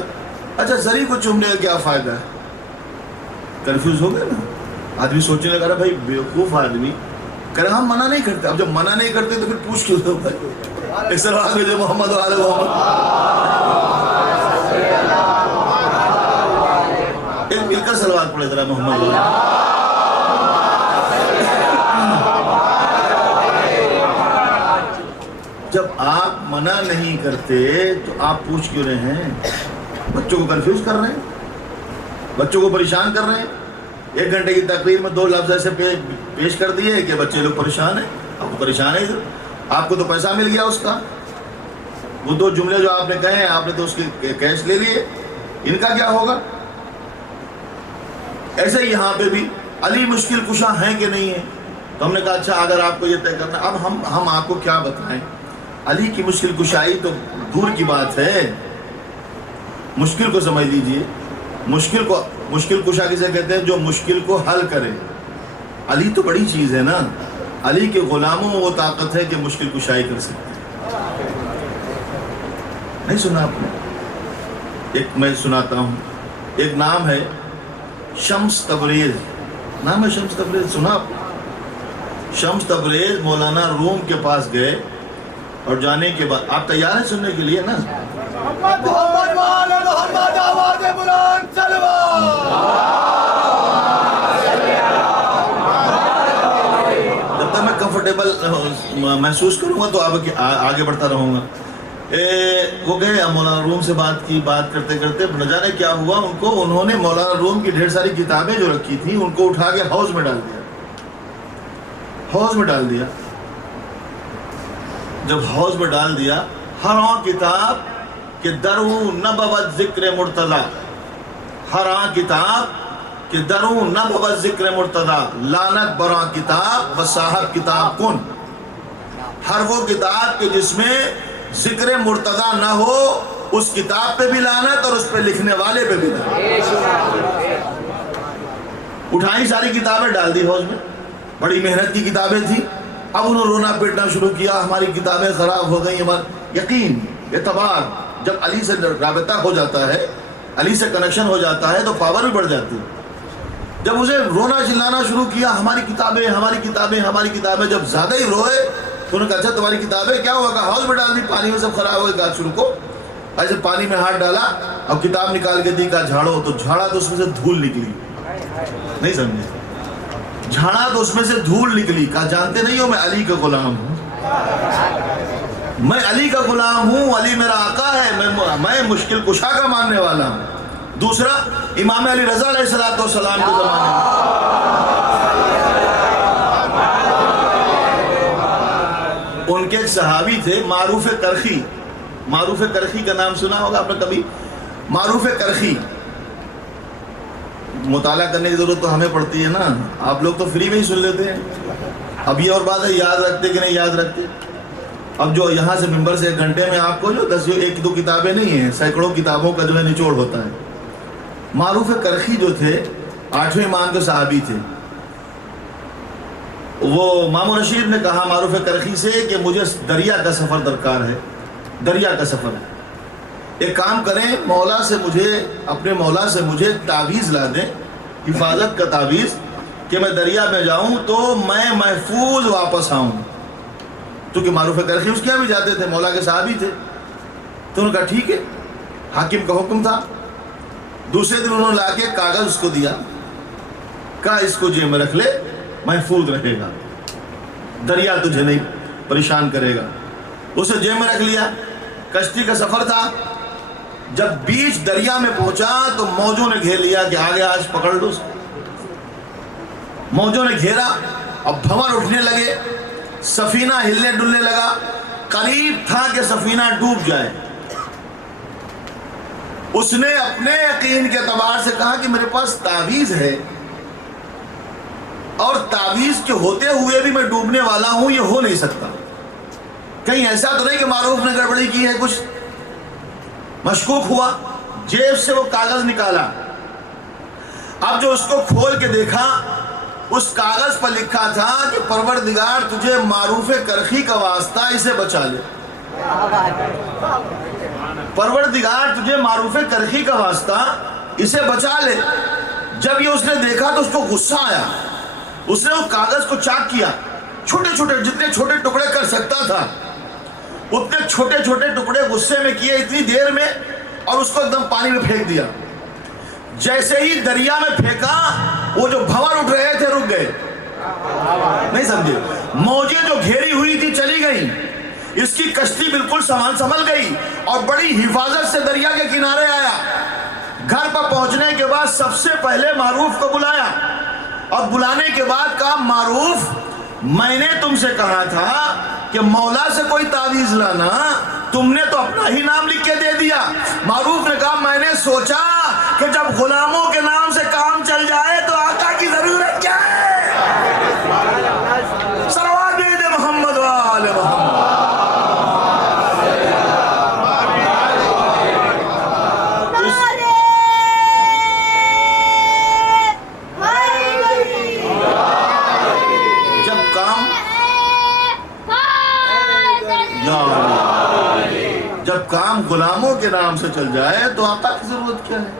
اچھا زری کو چومنے کا کیا فائدہ ہے؟ کنفیوز ہو گئے نا۔ آدمی سوچنے لگا بھائی بیوقوف آدمی، کہہ رہا ہم منع نہیں کرتے۔ اب جب منع نہیں کرتے تو پھر پوچھ کیوں دو بھائی؟ ایک سلوات بھیجو محمد و آل محمد۔ ایک مل کر سلوات پڑھے ذرا محمد و آل۔ جب آپ منع نہیں کرتے تو آپ پوچھ کیوں رہے ہیں؟ بچوں کو کنفیوز کر رہے ہیں، بچوں کو پریشان کر رہے ہیں۔ 1 گھنٹے کی تقریر میں 2 لفظ ایسے پیش کر دیے کہ بچے لوگ پریشان ہیں۔ آپ کو پریشان ہے، آپ کو تو پیسہ مل گیا اس کا، وہ 2 جملے جو آپ نے کہے ہیں آپ نے تو اس کے کیش لے لیے، ان کا کیا ہوگا؟ ایسے ہی یہاں پہ بھی علی مشکل کشا ہیں کہ نہیں ہیں؟ تو ہم نے کہا اچھا اگر آپ کو یہ طے کرنا، اب ہم آپ کو کیا بتائیں؟ علی کی مشکل کشائی تو دور کی بات ہے، مشکل کو سمجھ لیجئے۔ مشکل کشا کسے کہتے ہیں؟ جو مشکل کو حل کرے۔ علی تو بڑی چیز ہے نا، علی کے غلاموں میں وہ طاقت ہے کہ مشکل کشائی کر سکتے ہیں۔ نہیں سنا آپ نے؟ ایک میں سناتا ہوں، ایک نام ہے شمس تبریز، نام ہے شمس تبریز، سنا آپ نے؟ شمس تبریز مولانا روم کے پاس گئے اور جانے کے بعد، آپ تیار ہیں سننے کے لیے نا؟ محمد والے محمد آواز بلند صلوات۔ جب تک میں کمفرٹیبل محسوس کروں گا تو آگے بڑھتا رہوں گا۔ وہ گئے مولانا روم سے بات کرتے کرتے نہ جانے کیا ہوا ان کو، انہوں نے مولانا روم کی ڈھیر ساری کتابیں جو رکھی تھیں ان کو اٹھا کے حوض میں ڈال دیا۔ جب حوض میں ڈال دیا، ہر کتاب کہ درو نبوت ذکر مرتضی، ہر کتاب کہ درو نبوت ذکر مرتضی، لعنت برا کتاب و صاحب کتاب کن۔ ہر وہ کتاب کہ جس میں ذکر مرتضی نہ ہو، اس کتاب پہ بھی لعنت اور اس پہ لکھنے والے پہ بھی لعنت۔ اٹھائی ساری کتابیں ڈال دی حوض میں، بڑی محنت کی کتابیں تھیں۔ اب انہوں رونا پیٹنا شروع کیا، ہماری کتابیں خراب ہو گئیں۔ یقین اعتبار جب علی سے رابطہ ہو جاتا ہے، علی سے کنیکشن ہو جاتا ہے تو پاور بھی بڑھ جاتی ہے۔ جب اسے رونا چلانا شروع کیا، ہماری کتابیں ہماری کتابیں ہماری کتابیں، جب زیادہ ہی روئے تو انہوں نے کہا اچھا تمہاری کتابیں کیا ہوا؟ کہا حوض میں ڈال دی، پانی میں سب خراب ہو گئی۔ کہا شروع کو ایسے پانی میں ہاتھ ڈالا، اب کتاب نکال کے دی، کہا جھاڑو، تو جھاڑا تو اس میں سے دھول نکلی۔ نہیں سمجھے؟ جھاڑا تو اس میں سے دھول نکلی۔ کہا جانتے نہیں ہو میں علی کا غلام ہوں، میں علی کا غلام ہوں، علی میرا آقا ہے، میں مشکل کشا کا ماننے والا ہوں۔ دوسرا امام علی رضا علیہ السلام کے زمانے میں ان کے ایک صحابی تھے معروف کرخی، معروف کرخی کا نام سنا ہوگا آپ نے کبھی؟ معروف کرخی، مطالعہ کرنے کی ضرورت تو ہمیں پڑتی ہے نا، آپ لوگ تو فری میں ہی سن لیتے ہیں۔ اب یہ اور بات ہے یاد رکھتے کہ نہیں یاد رکھتے؟ اب جو یہاں سے ممبر سے 1 گھنٹے میں آپ کو جو 10 1 2 کتابیں نہیں ہیں، سینکڑوں کتابوں کا جو ہے نچوڑ ہوتا ہے۔ معروف کرخی جو تھے 8ویں امام کے صحابی تھے، وہ مامون رشید نے کہا معروف کرخی سے کہ مجھے دریا کا سفر درکار ہے، دریا کا سفر ہے، ایک کام کریں مولا سے مجھے، اپنے مولا سے مجھے تعویذ لا دیں، حفاظت کا تعویذ، کہ میں دریا میں جاؤں تو میں محفوظ واپس آؤں۔ کیونکہ معروف کرخی اس کے یہاں بھی جاتے تھے، مولا کے صحابی تھے، تو انہوں نے کہا ٹھیک ہے، حاکم کا حکم تھا۔ دوسرے دن انہوں نے لا کے کاغذ اس کو دیا، کہا اس کو جیب میں رکھ لے، محفوظ رہے گا، دریا تجھے نہیں پریشان کرے گا۔ اسے جیب میں رکھ لیا۔ کشتی کا سفر تھا، جب بیچ دریا میں پہنچا تو موجوں نے گھیر لیا کہ آگے آج پکڑ لو۔ موجوں نے گھیرا، اب بھنور اٹھنے لگے، سفینہ ہلنے ڈلنے لگا، قریب تھا کہ سفینہ ڈوب جائے۔ اس نے اپنے یقین کے اعتبار سے کہا کہ میرے پاس تعویذ ہے، اور تعویذ کے ہوتے ہوئے بھی میں ڈوبنے والا ہوں، یہ ہو نہیں سکتا، کہیں ایسا تو نہیں کہ معروف نے گڑبڑی کی ہے، کچھ مشکوک ہوا۔ جیب سے وہ کاغذ نکالا، اب جو اس کو کھول کے دیکھا، اس کاغذ پر لکھا تھا کہ پروردگار تجھے معروف کرخی کا واسطہ اسے بچا لے، پروردگار تجھے معروف کرخی کا واسطہ اسے بچا لے۔ جب یہ اس نے دیکھا تو اس کو غصہ آیا، اس نے اس کاغذ کو چاک کیا، چھوٹے چھوٹے جتنے چھوٹے ٹکڑے کر سکتا تھا اتنے چھوٹے چھوٹے ٹکڑے غصے میں کیے اتنی دیر میں، اور اس کو ایک دم پانی میں پھینک دیا۔ جیسے ہی دریا میں پھینکا، وہ جو بھنور اٹھ رہے تھے رک گئے، نہیں سمجھے، موجیں جو گھیری ہوئی تھی چلی گئیں، اس کی کشتی بالکل سنبھل گئی، اور بڑی حفاظت سے دریا کے کنارے آیا۔ گھر پر پہنچنے کے بعد سب سے پہلے معروف کو بلایا، اور بلانے کے بعد کہا معروف میں نے تم سے کہا تھا کہ مولا سے کوئی تعویذ لانا، تم نے تو اپنا ہی نام لکھ کے دے دیا۔ معروف نے کہا میں نے سوچا کہ جب غلاموں کے نام سے کام چل جائے تو آقا کی ضرورت کیا ہے، صلوات بھیجے محمد و آل محمد۔ جب کام غلاموں کے نام سے چل جائے تو آقا کی ضرورت کیا ہے؟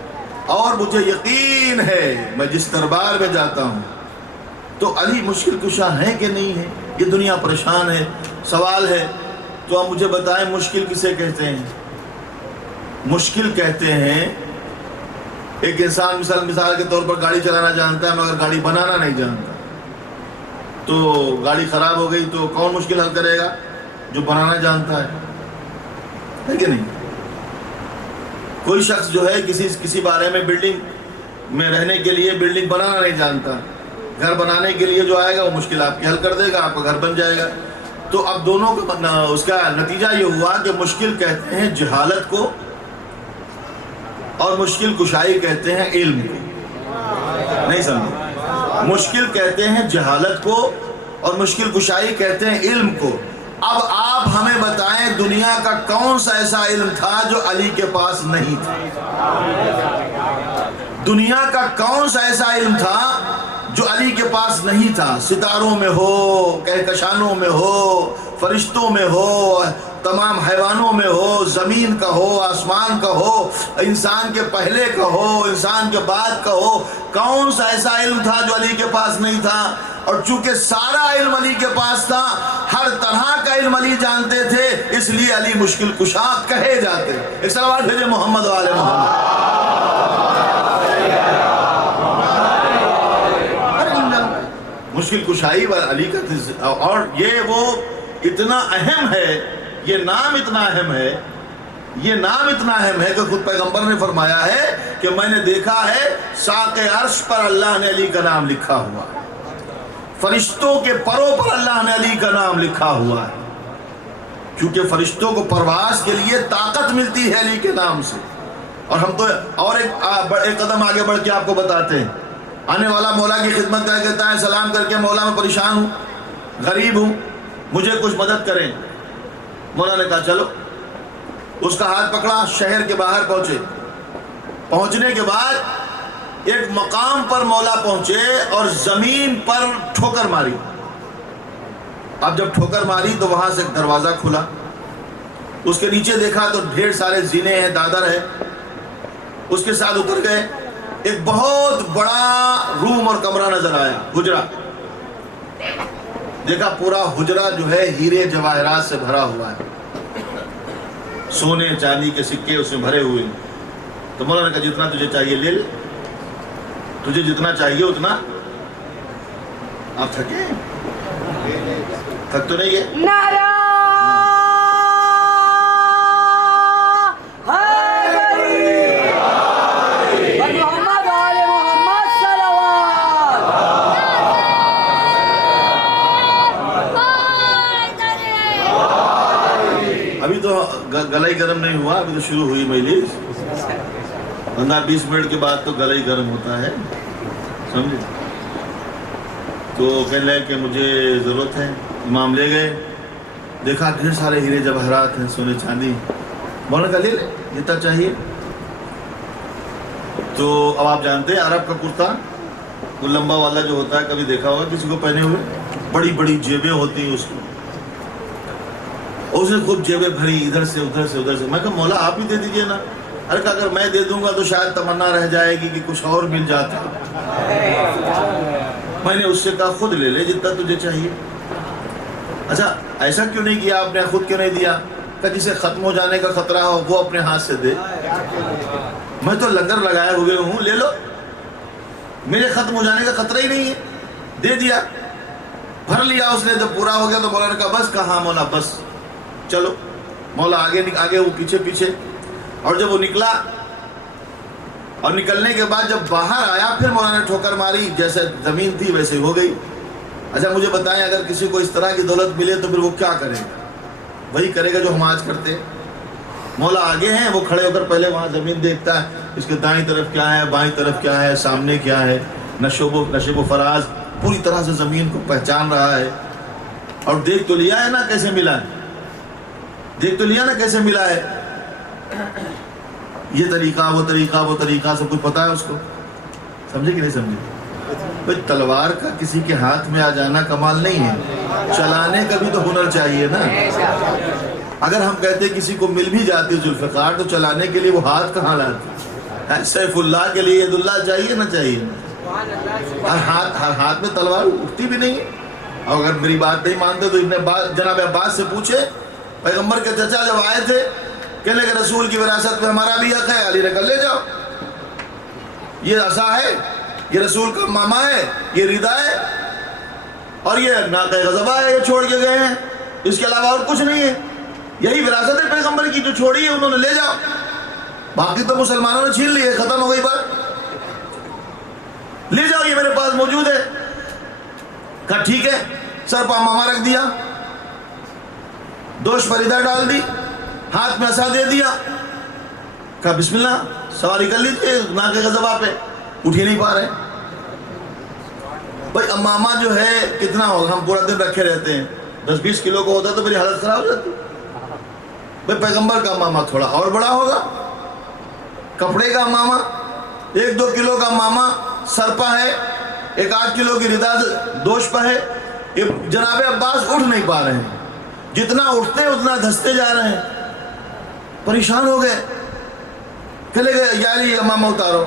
اور مجھے یقین ہے میں جس دربار میں جاتا ہوں تو علی مشکل کشا ہے کہ نہیں ہے؟ یہ دنیا پریشان ہے، سوال ہے، تو آپ مجھے بتائیں مشکل کسے کہتے ہیں؟ مشکل کہتے ہیں ایک انسان مثال کے طور پر گاڑی چلانا جانتا ہے مگر گاڑی بنانا نہیں جانتا، تو گاڑی خراب ہو گئی تو کون مشکل حل کرے گا؟ جو بنانا جانتا ہے کہ نہیں؟ کوئی شخص جو ہے کسی بارے میں بلڈنگ میں رہنے کے لیے بلڈنگ بنانا نہیں جانتا، گھر بنانے کے لیے جو آئے گا وہ مشکل آپ کی حل کر دے گا، آپ کا گھر بن جائے گا۔ تو اب دونوں کا اس کا نتیجہ یہ ہوا کہ مشکل کہتے ہیں جہالت کو، اور مشکل کشائی کہتے ہیں علم کو۔ نہیں سمجھے؟ مشکل کہتے ہیں جہالت کو اور مشکل کشائی کہتے ہیں علم کو۔ اب آپ ہمیں بتائیں دنیا کا کون سا ایسا علم تھا جو علی کے پاس نہیں تھا؟ دنیا کا کون سا ایسا علم تھا جو علی کے پاس نہیں تھا؟ ستاروں میں ہو، کہکشانوں میں ہو، فرشتوں میں ہو، تمام حیوانوں میں ہو، زمین کا ہو، آسمان کا ہو، انسان کے پہلے کا ہو، انسان کے بعد کا ہو، کون سا ایسا علم تھا جو علی کے پاس نہیں تھا؟ اور چونکہ سارا علم علی کے پاس تھا، ہر طرح کا علم علی جانتے تھے، اس لیے علی مشکل کشا کہے جاتے۔ ایک صلوات بھیجے محمد و آل محمد۔ مشکل کشائی علی کا، اور یہ وہ اتنا اہم ہے، یہ نام اتنا اہم ہے، یہ نام اتنا اہم ہے کہ خود پیغمبر نے فرمایا ہے کہ میں نے دیکھا ہے ساق عرش پر اللہ نے علی کا نام لکھا ہوا ہے، فرشتوں کے پروں پر اللہ نے علی کا نام لکھا ہوا ہے، کیونکہ فرشتوں کو پرواز کے لیے طاقت ملتی ہے علی کے نام سے۔ اور ہم تو اور ایک قدم آگے بڑھ کے آپ کو بتاتے ہیں، آنے والا مولا کی خدمت کر کہتا ہے سلام کر کے مولا میں پریشان ہوں، غریب ہوں، مجھے کچھ مدد کریں۔ مولا نے کہا چلو. اس کا ہاتھ پکڑا, شہر کے باہر پہنچے. پہنچنے کے بعد ایک مقام پر مولا پہنچے اور زمین پر ٹھوکر ماری. اب جب ٹھوکر ماری تو وہاں سے ایک دروازہ کھلا. اس کے نیچے دیکھا تو ڈھیر سارے زینے ہیں, دادر ہے. اس کے ساتھ اتر گئے. ایک بہت بڑا روم اور کمرہ نظر آیا, حجرہ. دیکھا پورا حجرہ جو ہے ہیرے جواہرات سے بھرا ہوا ہے, سونے چاندی کے سکے اس میں بھرے ہوئے. تو مولانا نے کہا جتنا تجھے چاہیے لے لے, تجھے جتنا چاہیے اتنا. آپ تھکے؟ تھک تو نہیں ہے؟ نعرہ حیدری محمد آل محمد صلوات. ابھی تو گلا ہی گرم نہیں ہوا, ابھی تو شروع ہوئی مجلس. 15-20 منٹ کے بعد تو گلا ہی گرم ہوتا ہے, سمجھے. تو کہنے لگے کہ مجھے ضرورت ہے. امام لے گئے, دیکھا ڈھیر سارے ہیرے جواہرات ہیں, سونے چاندی. مولانا کا لے لے جتنا چاہیے. تو اب آپ جانتے ہیں عرب کا کرتا وہ لمبا والا جو ہوتا ہے, کبھی دیکھا ہوگا کسی کو پہنے ہوئے, بڑی بڑی جیبیں ہوتی ہیں اس کو. اس نے خوب جیبیں بھری ادھر سے ادھر سے ادھر سے. میں کہا مولا آپ ہی دے دیجئے نا. ارے کہا اگر میں دے دوں گا تو شاید تمنا رہ جائے گی کہ کچھ اور مل جاتا. میں نے اس سے کہا خود لے لے جتنا تجھے چاہیے. اچھا ایسا کیوں نہیں کیا آپ نے, خود کیوں نہیں دیا؟ کہ جسے ختم ہو جانے کا خطرہ ہو وہ اپنے ہاتھ سے دے. میں تو لنگر لگائے ہوئے ہوں, لے لو, میرے ختم ہو جانے کا خطرہ ہی نہیں ہے. دے دیا, بھر لیا اس نے. جب پورا ہو گیا تو مولا نے کہا بس. کہا مولا بس چلو. مولا آگے وہ پیچھے پیچھے. اور جب وہ نکلا اور نکلنے کے بعد جب باہر آیا پھر مولا نے ٹھوکر ماری, جیسے زمین تھی ویسے ہو گئی. اچھا مجھے بتائیں اگر کسی کو اس طرح کی دولت ملے تو پھر وہ کیا کرے گا؟ وہی کرے گا جو ہم آج کرتے ہیں. مولا آگے ہیں, وہ کھڑے ہو کر پہلے وہاں زمین دیکھتا ہے, اس کے دائیں طرف کیا ہے, بائیں طرف کیا ہے, سامنے کیا ہے, نشیب و فراز پوری طرح سے زمین کو پہچان رہا ہے. اور دیکھ تو لیا ہے نا کیسے ملا ہے, دیکھ تو لیا نا کیسے ملا ہے. یہ طریقہ وہ طریقہ سب کچھ پتا ہے اس کو. سمجھے کہ نہیں سمجھے؟ بھئی تلوار کا کسی کے ہاتھ میں آ جانا کمال نہیں ہے, چلانے کا بھی تو ہنر چاہیے نا. اگر ہم کہتے کسی کو مل بھی جاتی ذوالفقار تو چلانے کے لیے وہ ہاتھ کہاں لاتے؟ سیف اللہ کے لیے ید اللہ چاہیے نہ چاہیے؟ ہر ہاتھ میں تلوار اٹھتی بھی نہیں ہے. اور اگر میری بات نہیں مانتے تو جناب عباس سے پوچھے, پیغمبر کے چچا جب آئے تھے کہنے لگے رسول کی وراثت میں ہمارا بھی حق ہے. علی نے کہا لے جاؤ, یہ عصا ہے, یہ رسول کا ماما ہے, یہ ردا ہے, اور یہ ناقہ غضبہ ہے, یہ چھوڑ کے گئے ہیں, اس کے علاوہ اور کچھ نہیں ہے. یہی وراثت ہے پیغمبر کی جو چھوڑی ہے, انہوں نے لے جاؤ. باقی تو مسلمانوں نے چھین لی ہے, ختم ہو گئی بات. لے جاؤ, یہ میرے پاس موجود ہے. کہا ٹھیک ہے. سر پہ ماما رکھ دیا, دوش پر ردہ ڈال دی, ہاتھ میں عصا دے دیا. کہا بسم اللہ سواری کر لیجیے ناقہ غضبہ پہ. اٹھ ہی نہیں پا رہے. بھائی امامہ جو ہے کتنا ہوگا, ہم پورا دن رکھے رہتے ہیں, 10-20 کلو کو ہوتا تو میری حالت خراب ہو جاتی. بھئی پیغمبر کا امامہ تھوڑا اور بڑا ہوگا, کپڑے کا امامہ 1-2 کلو کا امامہ سرپا ہے, 1-8 کلو کی ردا دوش پہ ہے. جناب عباس اٹھ نہیں پا رہے ہیں, جتنا اٹھتے ہیں اتنا دھستے جا رہے ہیں. پریشان ہو گئے, کہلے گئے یاری یہ امامہ اتارو.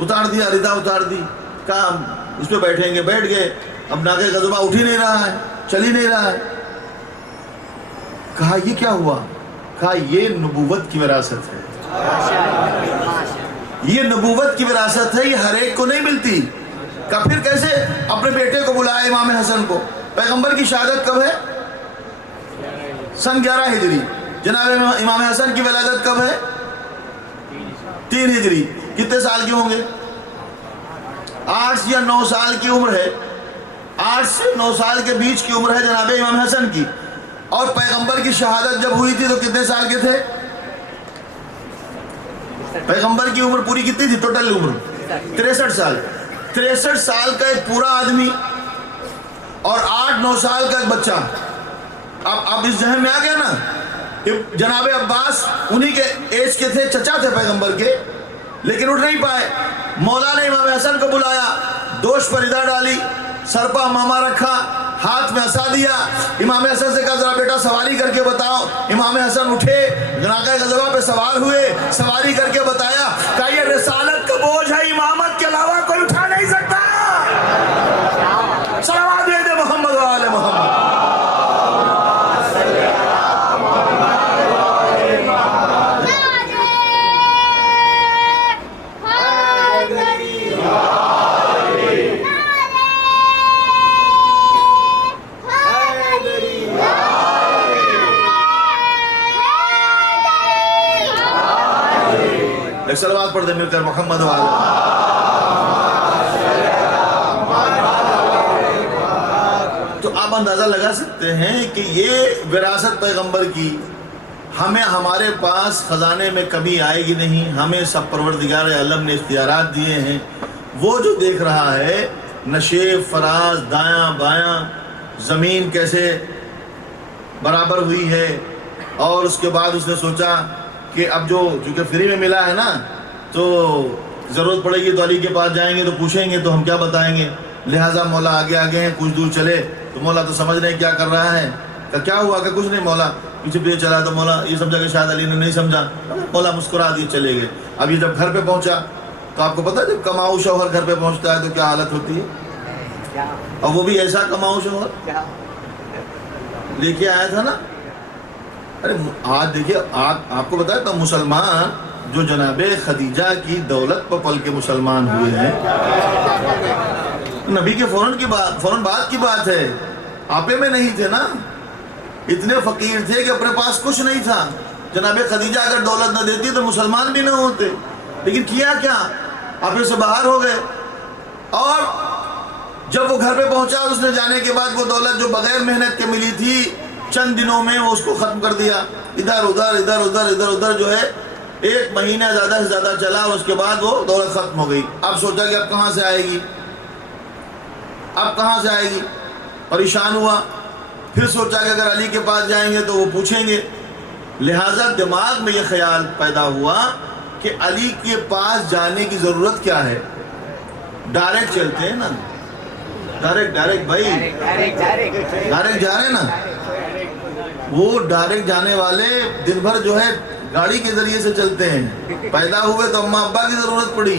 اتار دیا, ردا اتار دی. کہا اس پہ بیٹھیں گے, بیٹھ گئے. اب ناقہ غضبہ اٹھ ہی نہیں رہا ہے, چل ہی نہیں رہا ہے. کہا یہ کیا ہوا؟ کہا یہ نبوت کی وراثت ہے, یہ نبوت کی وراثت ہے, یہ ہر ایک کو نہیں ملتی. کہا پھر کیسے؟ اپنے بیٹے کو بلایا امام حسن کو. پیغمبر کی شہادت کب ہے؟ سن 11 ہجری. جناب امام حسن کی ولادت کب ہے؟ 3 ہجری. کتنے سال کے ہوں گے؟ 8 یا 9 سال کی عمر ہے. 8 سے 9 سال کے بیچ کی عمر ہے جناب امام حسن کی. اور پیغمبر کی شہادت جب ہوئی تھی تو کتنے سال کے تھے؟ پیغمبر کی عمر پوری کتنی تھی ٹوٹل عمر؟ 63 سال. 63 سال کا ایک پورا آدمی اور 8-9 سال کا ایک بچہ. اب اس ذہن میں آ گیا نا جناب عباس انہی کے ایج کے تھے، چچا تھے پیغمبر کے، لیکن اٹھ نہیں پائے۔ مولا نے امام حسن کو بلایا، دوش پر رداء ڈالی، سر پر امامہ رکھا، ہاتھ میں عصا دیا۔ امام حسن سے کہا ذرا بیٹا سواری کر کے بتاؤ۔ امام حسن اٹھے، ناقہ غضبہ پہ سوار ہوئے، سواری کر کے بتایا کہ یہ رسالت کا بوجھ ہے، امامت کے علاوہ کوئی اٹھا نہیں سکتا۔ صلوات دے دے محمد و آل محمد۔ ایک صلوات پڑھ دے مل کر محمد و آل محمد۔ تو آپ اندازہ لگا سکتے ہیں کہ یہ وراثت پیغمبر کی، ہمیں ہمارے پاس خزانے میں کمی آئے گی نہیں، ہمیں سب پروردگار عالم نے اختیارات دیے ہیں۔ وہ جو دیکھ رہا ہے نشیب فراز، دایاں بایاں زمین کیسے برابر ہوئی ہے، اور اس کے بعد اس نے سوچا کہ اب جو چونکہ فری میں ملا ہے نا، تو ضرورت پڑے گی تو علی کے پاس جائیں گے تو پوچھیں گے تو ہم کیا بتائیں گے، لہٰذا مولا آگے آگے ہیں، کچھ دور چلے تو مولا تو سمجھ رہے ہیں کیا کر رہا ہے، کہ کیا ہوا، کہ کچھ نہیں، مولا پیچھے پیچھے چلا تو مولا یہ سمجھا کہ شاید علی نے نہیں سمجھا، مولا مسکرا دیے چلے گئے۔ اب یہ جب گھر پہ پہنچا تو آپ کو پتہ ہے جب کماؤ شوہر گھر پہ پہنچتا ہے تو کیا حالت ہوتی ہے، اور وہ بھی ایسا کماؤ شوہر لے کے آیا تھا نا۔ ارے آج دیکھیے آپ کو بتایا تو مسلمان جو جناب خدیجہ کی دولت پر پل کے مسلمان ہوئے ہیں، نبی کے فوراً بعد کی بات ہے، آپے میں نہیں تھے نا، اتنے فقیر تھے کہ اپنے پاس کچھ نہیں تھا۔ جناب خدیجہ اگر دولت نہ دیتی تو مسلمان بھی نہ ہوتے، لیکن کیا کیا، آپے سے باہر ہو گئے۔ اور جب وہ گھر پہ پہنچا، اس نے جانے کے بعد وہ دولت جو بغیر محنت کے ملی تھی، چند دنوں میں وہ اس کو ختم کر دیا، ادھر ادھر ادھر ادھر ادھر ادھر جو ہے 1 مہینہ زیادہ سے زیادہ چلا، اور اس کے بعد وہ دولت ختم ہو گئی۔ اب سوچا کہ اب کہاں سے آئے گی، اب کہاں سے آئے گی، پریشان ہوا۔ پھر سوچا کہ اگر علی کے پاس جائیں گے تو وہ پوچھیں گے، لہٰذا دماغ میں یہ خیال پیدا ہوا کہ علی کے پاس جانے کی ضرورت کیا ہے، ڈائریکٹ چلتے ہیں نا، ڈائریکٹ بھائی ڈائریکٹ جا رہے ہیں نا۔ وہ ڈائریکٹ جانے والے دن بھر جو ہے گاڑی کے ذریعے سے چلتے ہیں، پیدا ہوئے تو اماں ابا کی ضرورت پڑی،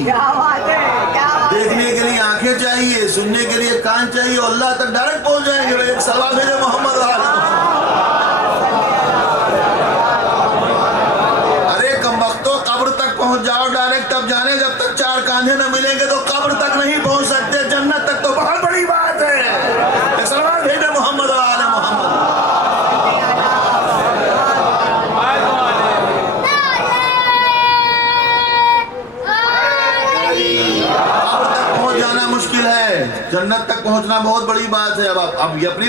دیکھنے کے لیے آنکھیں چاہیے، سننے کے لیے کان چاہیے، اور اللہ تک ڈائریکٹ پہنچ جائیں گے۔ ایک صلوات بھیجے محمد و آل محمد۔ ارے کم وقتوں قبر تک پہنچ جاؤ ڈائریکٹ، تب جانے، جب تک 4 کاندھے نہ ملیں گے تو قبر تک نہیں پہنچ سکتے، جنت تک تو بہت بڑی بات ہے۔ ایک صلوات بھیجے محمد و آل محمد۔ مشکل ہے، جنت تک پہنچنا بہت بڑی بات ہے۔ اب یہ اپنی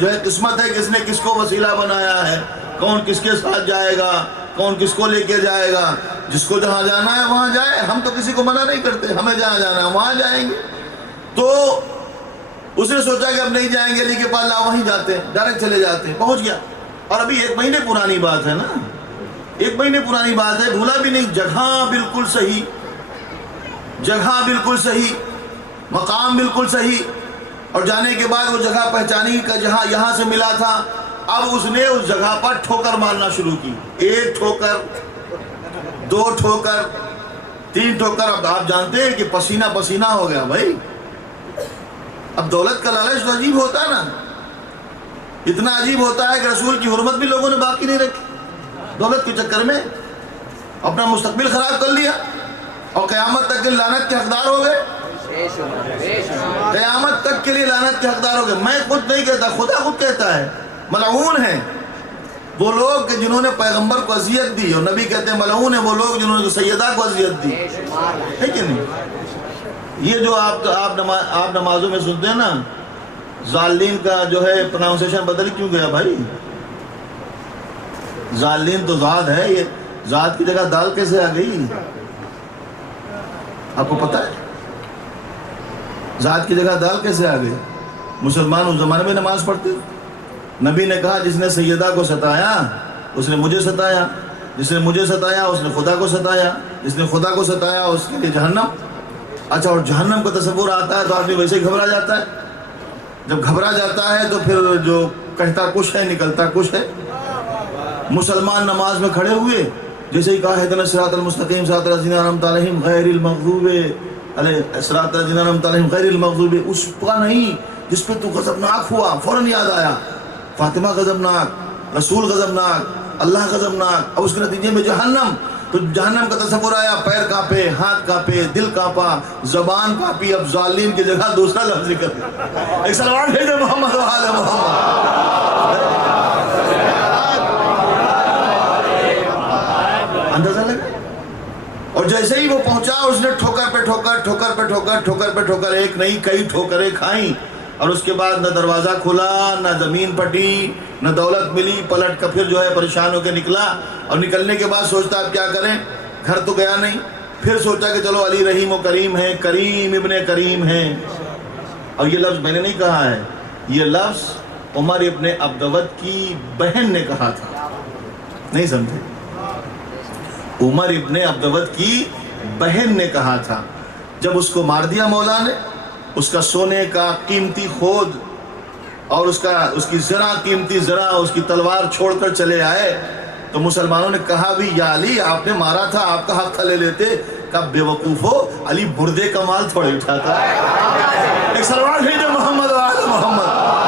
جو ہے قسمت ہے، کس نے کس کو وسیلہ بنایا ہے، کون کس کے ساتھ جائے گا، کون کس کو لے کے جائے گا۔ جس کو جہاں جانا ہے وہاں جائے، ہم تو کسی کو منع نہیں کرتے، ہمیں جہاں جانا ہے وہاں جائیں گے۔ تو اس نے سوچا کہ اب نہیں جائیں گے علی کے پاس، لا وہیں جاتے ہیں، ڈائریکٹ چلے جاتے ہیں۔ پہنچ گیا، اور ابھی 1 مہینے پرانی بات ہے نا، 1 مہینے پرانی بات ہے، بھولا بھی نہیں، جگہ بالکل صحیح، جگہ بالکل صحیح، مقام بالکل صحیح۔ اور جانے کے بعد وہ جگہ پہچانی کہ جہاں یہاں سے ملا تھا۔ اب اس نے اس جگہ پر ٹھوکر مارنا شروع کی، 1 ٹھوکر، 2 ٹھوکر، 3 ٹھوکر۔ اب آپ جانتے ہیں کہ پسینہ پسینہ ہو گیا بھائی۔ اب دولت کا لالچ تو عجیب ہوتا ہے نا، اتنا عجیب ہوتا ہے کہ رسول کی حرمت بھی لوگوں نے باقی نہیں رکھی، دولت کے چکر میں اپنا مستقبل خراب کر لیا، اور قیامت تک کے لعنت کے حقدار ہو گئے، قیامت تک کے لیے لعنت کے حقدار ہو گئے۔ میں خود نہیں کہتا، خدا خود کہتا ہے، ملعون ہیں وہ لوگ کہ جنہوں نے پیغمبر کو اذیت دی، اور نبی کہتے ہیں ملعون ہیں وہ لوگ جنہوں نے سیدہ کو اذیت دی، ہے کہ نہیں؟ یہ جو آپ نمازوں میں سنتے ہیں نا، ظالین کا جو ہے پروننسیشن بدل کیوں گیا بھائی؟ ظالین تو ذات ہے، یہ ذات کی جگہ دال کیسے آ گئی؟ آپ کو پتہ ہے ذات کی جگہ دال کیسے آ گئی؟ مسلمان اس زمانے میں نماز پڑھتے، نبی نے کہا جس نے سیدہ کو ستایا اس نے مجھے ستایا، جس نے مجھے ستایا اس نے خدا کو ستایا، جس نے خدا کو ستایا اس کے لیے جہنم۔ اچھا، اور جہنم کا تصور آتا ہے تو آدمی ویسے ہی گھبرا جاتا ہے۔ جب گھبرا جاتا ہے تو پھر جو کہتا کچھ ہے نکلتا کچھ ہے۔ مسلمان نماز میں کھڑے ہوئے، جیسے ہی کہا اہدنا الصراط المستقیم صراط الذین انعمت علیہم غیر المغضوب علیہم صراط الذین انعمت علیہم غیر المغضوب، اس کا نہیں جس پہ تو غضبناک ہوا، فوراً یاد آیا فاطمہ غضبناک، رسول غضبناک، اللہ غضبناک، اور اس کے نتیجے میں جہنم۔ تو جہنم کا تصور آیا، پیر کانپے، ہاتھ کانپے، دل کانپا، زبان کانپی، اب ظالم کی جگہ دوسرا لفظ ذکر۔ ایک صلوات بھیجو محمد و آل محمد۔ اندازہ لگا؟ اور جیسے ہی وہ پہنچا اس نے ٹھوکر پہ ٹھوکر، ٹھوکر پہ ٹھوکر، ٹھوکر پہ ٹھوکر، ایک نہیں کئی ٹھوکریں کھائیں، اور اس کے بعد نہ دروازہ کھلا، نہ زمین پٹی، نہ دولت ملی، پلٹ کر پھر جو ہے پریشان ہو کے نکلا۔ اور نکلنے کے بعد سوچتا اب کیا کریں، گھر تو گیا نہیں، پھر سوچا کہ چلو علی رحیم و کریم ہے، کریم ابن کریم ہے۔ اور یہ لفظ میں نے نہیں کہا ہے، یہ لفظ عمر ابن عبدود کی بہن نے کہا تھا، نہیں سمجھے؟ عمر ابن عبدود کی بہن نے کہا تھا۔ جب اس کو مار دیا مولا نے، اس کا سونے کا قیمتی خود اور اس کی زرہ قیمتی زرہ، اس کی تلوار چھوڑ کر چلے آئے، تو مسلمانوں نے کہا بھی یا علی آپ نے مارا تھا، آپ کا حق تھا لے لیتے۔ کب بے وقوف ہو، علی مردے کا مال تھوڑے اٹھاتا۔ ایک سلوات بھیجو محمد و آل محمد۔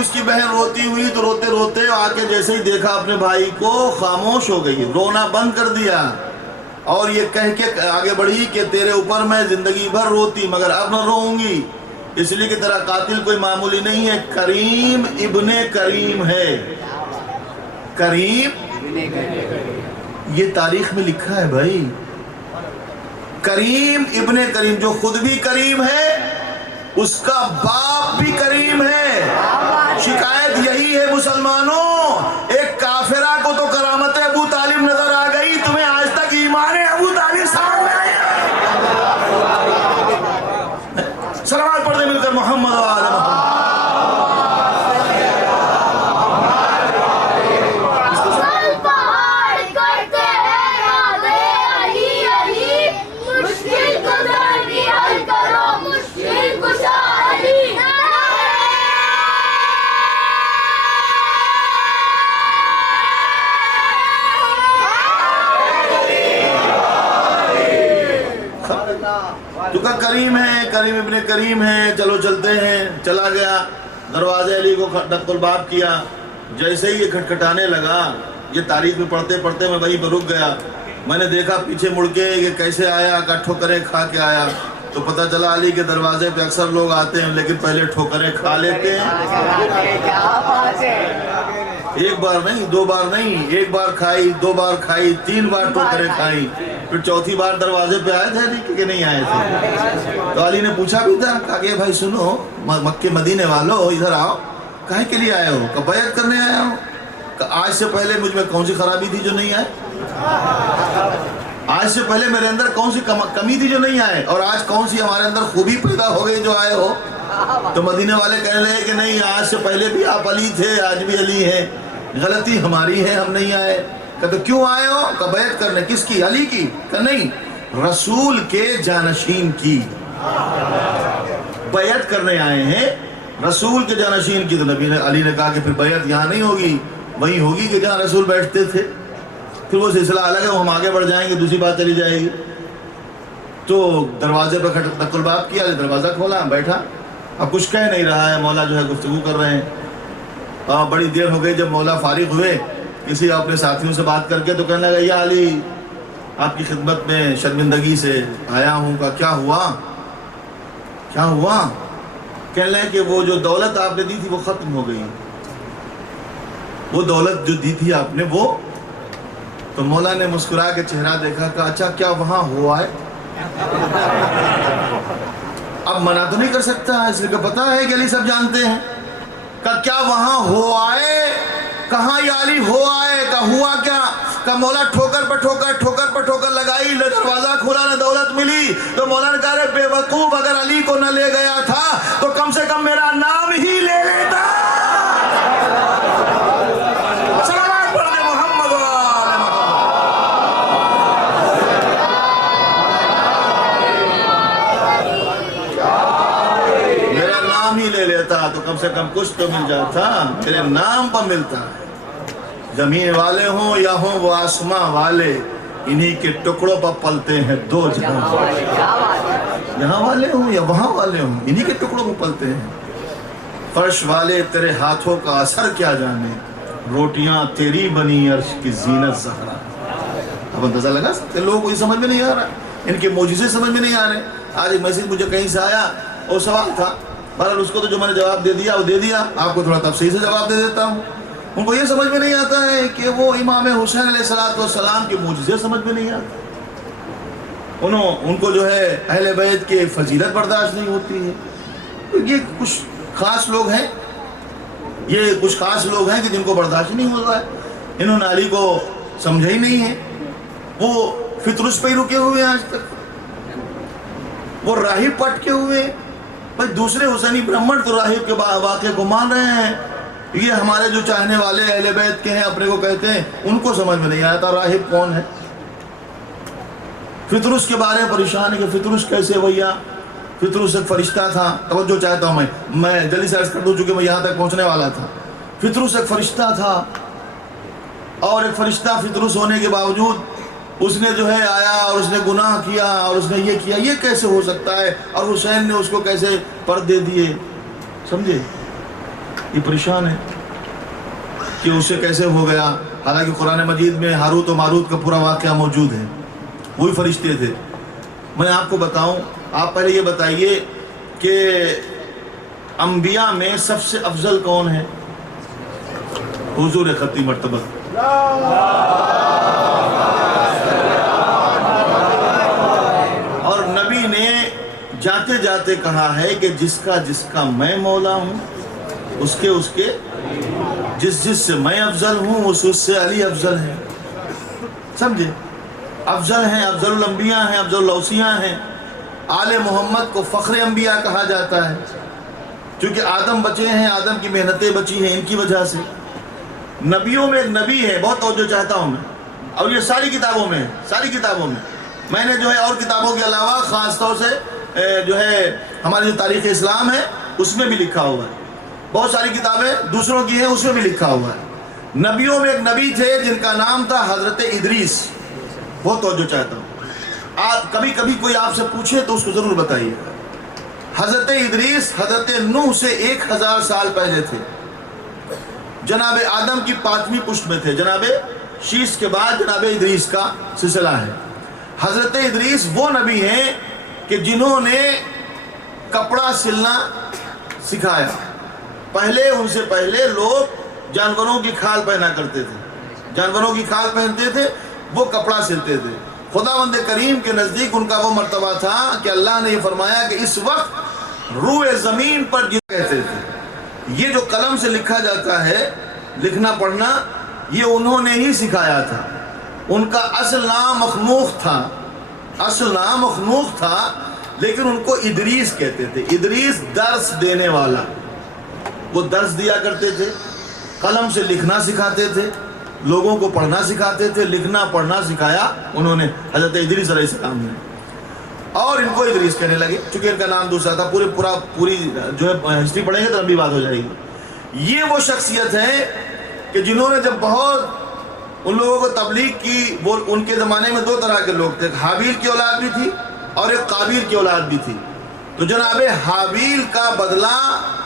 اس کی بہن روتی ہوئی تو روتے روتے آ کے جیسے ہی دیکھا اپنے بھائی کو، خاموش ہو گئی، رونا بند کر دیا، اور یہ کہہ کے آگے بڑھی کہ تیرے اوپر میں زندگی بھر روتی مگر اب نہ روؤں گی، اس لیے کہ تیرا قاتل کوئی معمولی نہیں ہے، کریم ابن کریم ہے۔ کریم، یہ تاریخ میں لکھا ہے بھائی، کریم ابن کریم، جو خود بھی کریم ہے، اس کا باپ بھی کریم ہے۔ شکایت یہی ہے مسلمانوں، ایک کافرہ کو تو کرامت ابو طالب نظر آ گئی، تمہیں آج تک ایمان ابو طالب سامنے میں آیا۔ صلوات پڑھتے مل کر محمد و آل محمد۔ تو کہا کریم ہے، کریم ابن کریم ہے، چلو چلتے ہیں۔ چلا گیا، دروازے علی کو دق الباب کیا، جیسے ہی یہ کھٹکھٹانے لگا، یہ تاریخ میں پڑھتے پڑھتے میں وہیں پہ رک گیا۔ میں نے دیکھا پیچھے مڑ کے کہ کیسے آیا، کہ ٹھوکریں کھا کے آیا، تو پتہ چلا علی کے دروازے پہ اکثر لوگ آتے ہیں لیکن پہلے ٹھوکریں کھا لیتے ہیں۔ ایک بار نہیں، دو بار نہیں، ایک بار کھائی، دو بار کھائی، تین بار ٹھوکریں کھائی، پھر چوتھی بار دروازے پہ آئے تھے علی کہ نہیں آئے تھے؟ تو علی نے پوچھا بھی تھا، کہا کہ بھائی سنو مکے مدینے والو ادھر آؤ، کہے کے لیے آئے ہو؟ کہ بیعت کرنے آیا ہو۔ کہ آج سے پہلے مجھ میں کون سی خرابی تھی جو نہیں آئے؟ آج سے پہلے میرے اندر کون سی کمی تھی جو نہیں آئے؟ اور آج کون سی ہمارے اندر خوبی پیدا ہو گئی جو آئے ہو؟ تو مدینے والے کہنے لگے کہ نہیں، آج سے پہلے بھی آپ علی تھے، آج بھی علی ہیں، غلطی ہماری ہے، ہم نہیں آئے۔ کہتے کیوں آئے ہو؟ کہ بیعت کرنے۔ کس کی؟ علی کی؟ کہ نہیں، رسول کے جانشین کی بیعت کرنے آئے ہیں، رسول کے جانشین کی۔ تو علی نے کہا کہ پھر بیعت یہاں نہیں ہوگی، وہیں ہوگی کہ جہاں رسول بیٹھتے تھے۔ پھر وہ سلسلہ الگ ہے، ہم آگے بڑھ جائیں گے، دوسری بات چلی جائے گی۔ تو دروازے پہ دق الباب کیا، دروازہ کھولا، بیٹھا، اب کچھ کہہ نہیں رہا ہے، مولا جو ہے گفتگو کر رہے ہیں۔ بڑی دیر ہو گئی، جب مولا فارغ ہوئے کسی اپنے ساتھیوں سے بات کر کے، تو کہنے لگا یا علی آپ کی خدمت میں شرمندگی سے آیا ہوں۔ کہ کیا ہوا؟ کیا ہوا؟ کہنے لگے کہ وہ جو دولت آپ نے دی تھی وہ ختم ہو گئی، وہ دولت جو دی تھی آپ نے وہ۔ تو مولا نے مسکرا کے چہرہ دیکھا، کہا اچھا کیا وہاں ہوا ہے؟ اب منع تو نہیں کر سکتا، اس لیے کہ پتہ ہے کہ علی سب جانتے ہیں۔ کہ کیا وہاں ہو آئے؟ کہاں یا علی ہو آئے؟ کہ ہوا کیا؟ کہ مولا ٹھوکر پر ٹھوکر لگائی، دروازہ کھلا، نہ دولت ملی، تو مولا نے کہا بے وقوف، اگر علی کو نہ لے گیا تھا تو کم سے کم میرا نام ہی لے لیتا۔ صلوات پڑھ دے محمد و آل محمد۔ میرا نام ہی لے لیتا تو کم سے کم کچھ تو مل جاتا، میرے نام پر ملتا۔ زمین والے ہوں یا ہوں وہ آسماں والے، انہی کے ٹکڑوں پر پلتے ہیں دو جہاں، یہاں والے ہوں یا وہاں والے ہوں، انہی کے ٹکڑوں پر پلتے ہیں۔ فرش والے تیرے ہاتھوں کا اثر کیا جانے، روٹیاں تیری بنی عرش کی زینت زہرا۔ اب اندازہ لگا سکتے، لوگوں کو یہ سمجھ میں نہیں آ رہا، ان کے معجزے سمجھ میں نہیں آ رہے۔ آج ایک میسیج مجھے کہیں سے آیا اور سوال تھا، بہرحال اس کو تو جو میں نے جواب دے دیا وہ دے دیا، آپ کو تھوڑا تفصیل سے جواب دے دیتا ہوں۔ ان کو یہ سمجھ میں نہیں آتا ہے کہ وہ امام حسین علیہ السلام کے معجزے سمجھ میں نہیں آتے، ان کو جو ہے اہل بیت کے فضیلت برداشت نہیں ہوتی ہے۔ تو یہ کچھ خاص لوگ ہیں، کہ جن کو برداشت نہیں ہوتا ہے، انہوں نے علی کو سمجھا ہی نہیں ہے، وہ فطرس پہ ہی رکے ہوئے ہیں آج تک، وہ راہب پٹ کے ہوئے ہیں۔ بھائی دوسرے حسینی برہمن تو راہب کے واقعے کو مان رہے ہیں، یہ ہمارے جو چاہنے والے اہل بیت کے ہیں، اپنے کو کہتے ہیں، ان کو سمجھ میں نہیں آتا راہب کون ہے۔ فطرس کے بارے میں پریشان ہے کہ فطرس کیسے بھیا، فطرس ایک فرشتہ تھا، توجہ چاہتا ہوں میں جلدی سے عرض کر دوں چونکہ میں یہاں تک پہنچنے والا تھا۔ فطرس ایک فرشتہ تھا، اور ایک فرشتہ فطرس ہونے کے باوجود اس نے جو ہے آیا اور اس نے گناہ کیا اور اس نے یہ کیا، یہ کیسے ہو سکتا ہے، اور حسین نے اس کو کیسے پردے دیے، سمجھے؟ یہ پریشان ہے کہ اسے کیسے ہو گیا، حالانکہ قرآن مجید میں ہاروت و ماروت کا پورا واقعہ موجود ہے، وہی فرشتے تھے۔ میں آپ کو بتاؤں، آپ پہلے یہ بتائیے کہ انبیاء میں سب سے افضل کون ہے؟ حضور خطی مرتبہ۔ اور نبی نے جاتے جاتے کہا ہے کہ جس کا میں مولا ہوں، اس کے جس سے میں افضل ہوں، اس سے علی افضل ہے، سمجھے؟ افضل ہیں، افضل الانبیاء ہیں، افضل الاوصیاء ہیں۔ آل محمد کو فخر انبیاء کہا جاتا ہے، کیونکہ آدم بچے ہیں، آدم کی محنتیں بچی ہیں ان کی وجہ سے۔ نبیوں میں ایک نبی ہے، بہت توجہ چاہتا ہوں میں، اور یہ ساری کتابوں میں میں نے جو ہے اور کتابوں کے علاوہ خاص طور سے جو ہے ہماری جو تاریخ اسلام ہے اس میں بھی لکھا ہوا ہے، بہت ساری کتابیں دوسروں کی ہیں اس میں بھی لکھا ہوا ہے۔ نبیوں میں ایک نبی تھے جن کا نام تھا حضرت ادریس، بہت توجہ چاہتا ہوں، کبھی کبھی کوئی آپ سے پوچھے تو اس کو ضرور بتائیے۔ حضرت ادریس حضرت نوح سے 1000 سال پہلے تھے، جناب آدم کی 5ویں پشت میں تھے، جناب شیش کے بعد جناب ادریس کا سلسلہ ہے۔ حضرت ادریس وہ نبی ہیں کہ جنہوں نے کپڑا سلنا سکھایا۔ پہلے ان سے پہلے لوگ جانوروں کی کھال پہنا کرتے تھے، جانوروں کی کھال پہنتے تھے، وہ کپڑا سلتے تھے۔ خداوند کریم کے نزدیک ان کا وہ مرتبہ تھا کہ اللہ نے یہ فرمایا کہ اس وقت روئے زمین پر جن کہتے تھے، یہ جو قلم سے لکھا جاتا ہے، لکھنا پڑھنا، یہ انہوں نے ہی سکھایا تھا۔ ان کا اصل نام مخنوخ تھا، لیکن ان کو ادریس کہتے تھے۔ ادریس درس دینے والا، وہ درس دیا کرتے تھے، قلم سے لکھنا سکھاتے تھے، لوگوں کو پڑھنا سکھاتے تھے، لکھنا پڑھنا سکھایا انہوں نے، حضرت ادریس علیہ السلام نے، اور ان کو ادریس کہنے لگے چونکہ ان کا نام دوسرا تھا۔ پوری جو ہے ہسٹری پڑھیں گے تو لمبی بات ہو جائے گی۔ یہ وہ شخصیت ہے کہ جنہوں نے جب بہت ان لوگوں کو تبلیغ کی، وہ ان کے زمانے میں 2 طرح کے لوگ تھے، حابیل کی اولاد بھی تھی اور ایک قابیل کی اولاد بھی تھی۔ تو جناب حابیل کا بدلہ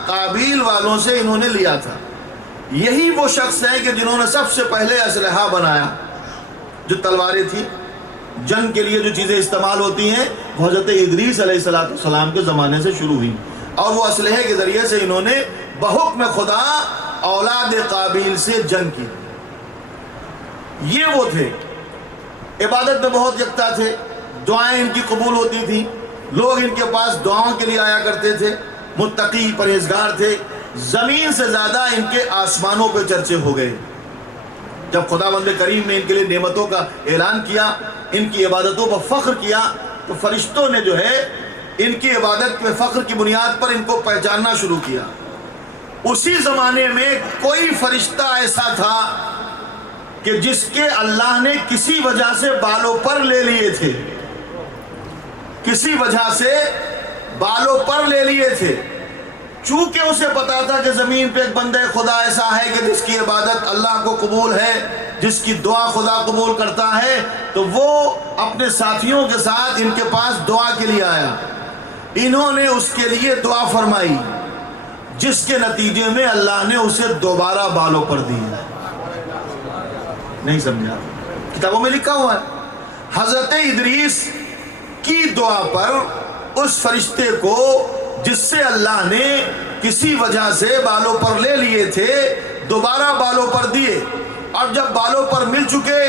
قابیل والوں سے انہوں نے لیا تھا۔ یہی وہ شخص ہیں کہ جنہوں نے سب سے پہلے اسلحہ بنایا، جو تلواریں تھیں، جنگ کے لیے جو چیزیں استعمال ہوتی ہیں، وہ حضرت ادریس علیہ السلام کے زمانے سے شروع ہوئی، اور وہ اسلحے کے ذریعے سے انہوں نے بحکم خدا اولاد قابیل سے جنگ کی۔ یہ وہ تھے، عبادت میں بہت یکتا تھے، دعائیں ان کی قبول ہوتی تھیں، لوگ ان کے پاس دعاؤں کے لیے آیا کرتے تھے، متقی پرہیزگار تھے۔ زمین سے زیادہ ان کے آسمانوں پہ چرچے ہو گئے، جب خداوند کریم نے ان کے لیے نعمتوں کا اعلان کیا، ان کی عبادتوں پر فخر کیا، تو فرشتوں نے جو ہے ان کی عبادت میں فخر کی بنیاد پر ان کو پہچاننا شروع کیا۔ اسی زمانے میں کوئی فرشتہ ایسا تھا کہ جس کے اللہ نے کسی وجہ سے بالوں پر لے لیے تھے، کسی وجہ سے بالوں پر لے لیے تھے، چونکہ اسے پتا تھا کہ زمین پہ ایک بندہ خدا ایسا ہے کہ جس کی عبادت اللہ کو قبول ہے، جس کی دعا خدا قبول کرتا ہے، تو وہ اپنے ساتھیوں کے ساتھ ان کے پاس دعا کے لیے آیا۔ انہوں نے اس کے لیے دعا فرمائی، جس کے نتیجے میں اللہ نے اسے دوبارہ بالوں پر دیا۔ نہیں سمجھا؟ کتابوں میں لکھا ہوا ہے حضرت ادریس کی دعا پر اس فرشتے کو جس سے اللہ نے کسی وجہ سے بالوں پر لے لیے تھے، دوبارہ بالوں پر دیے، اور جب بالوں پر مل چکے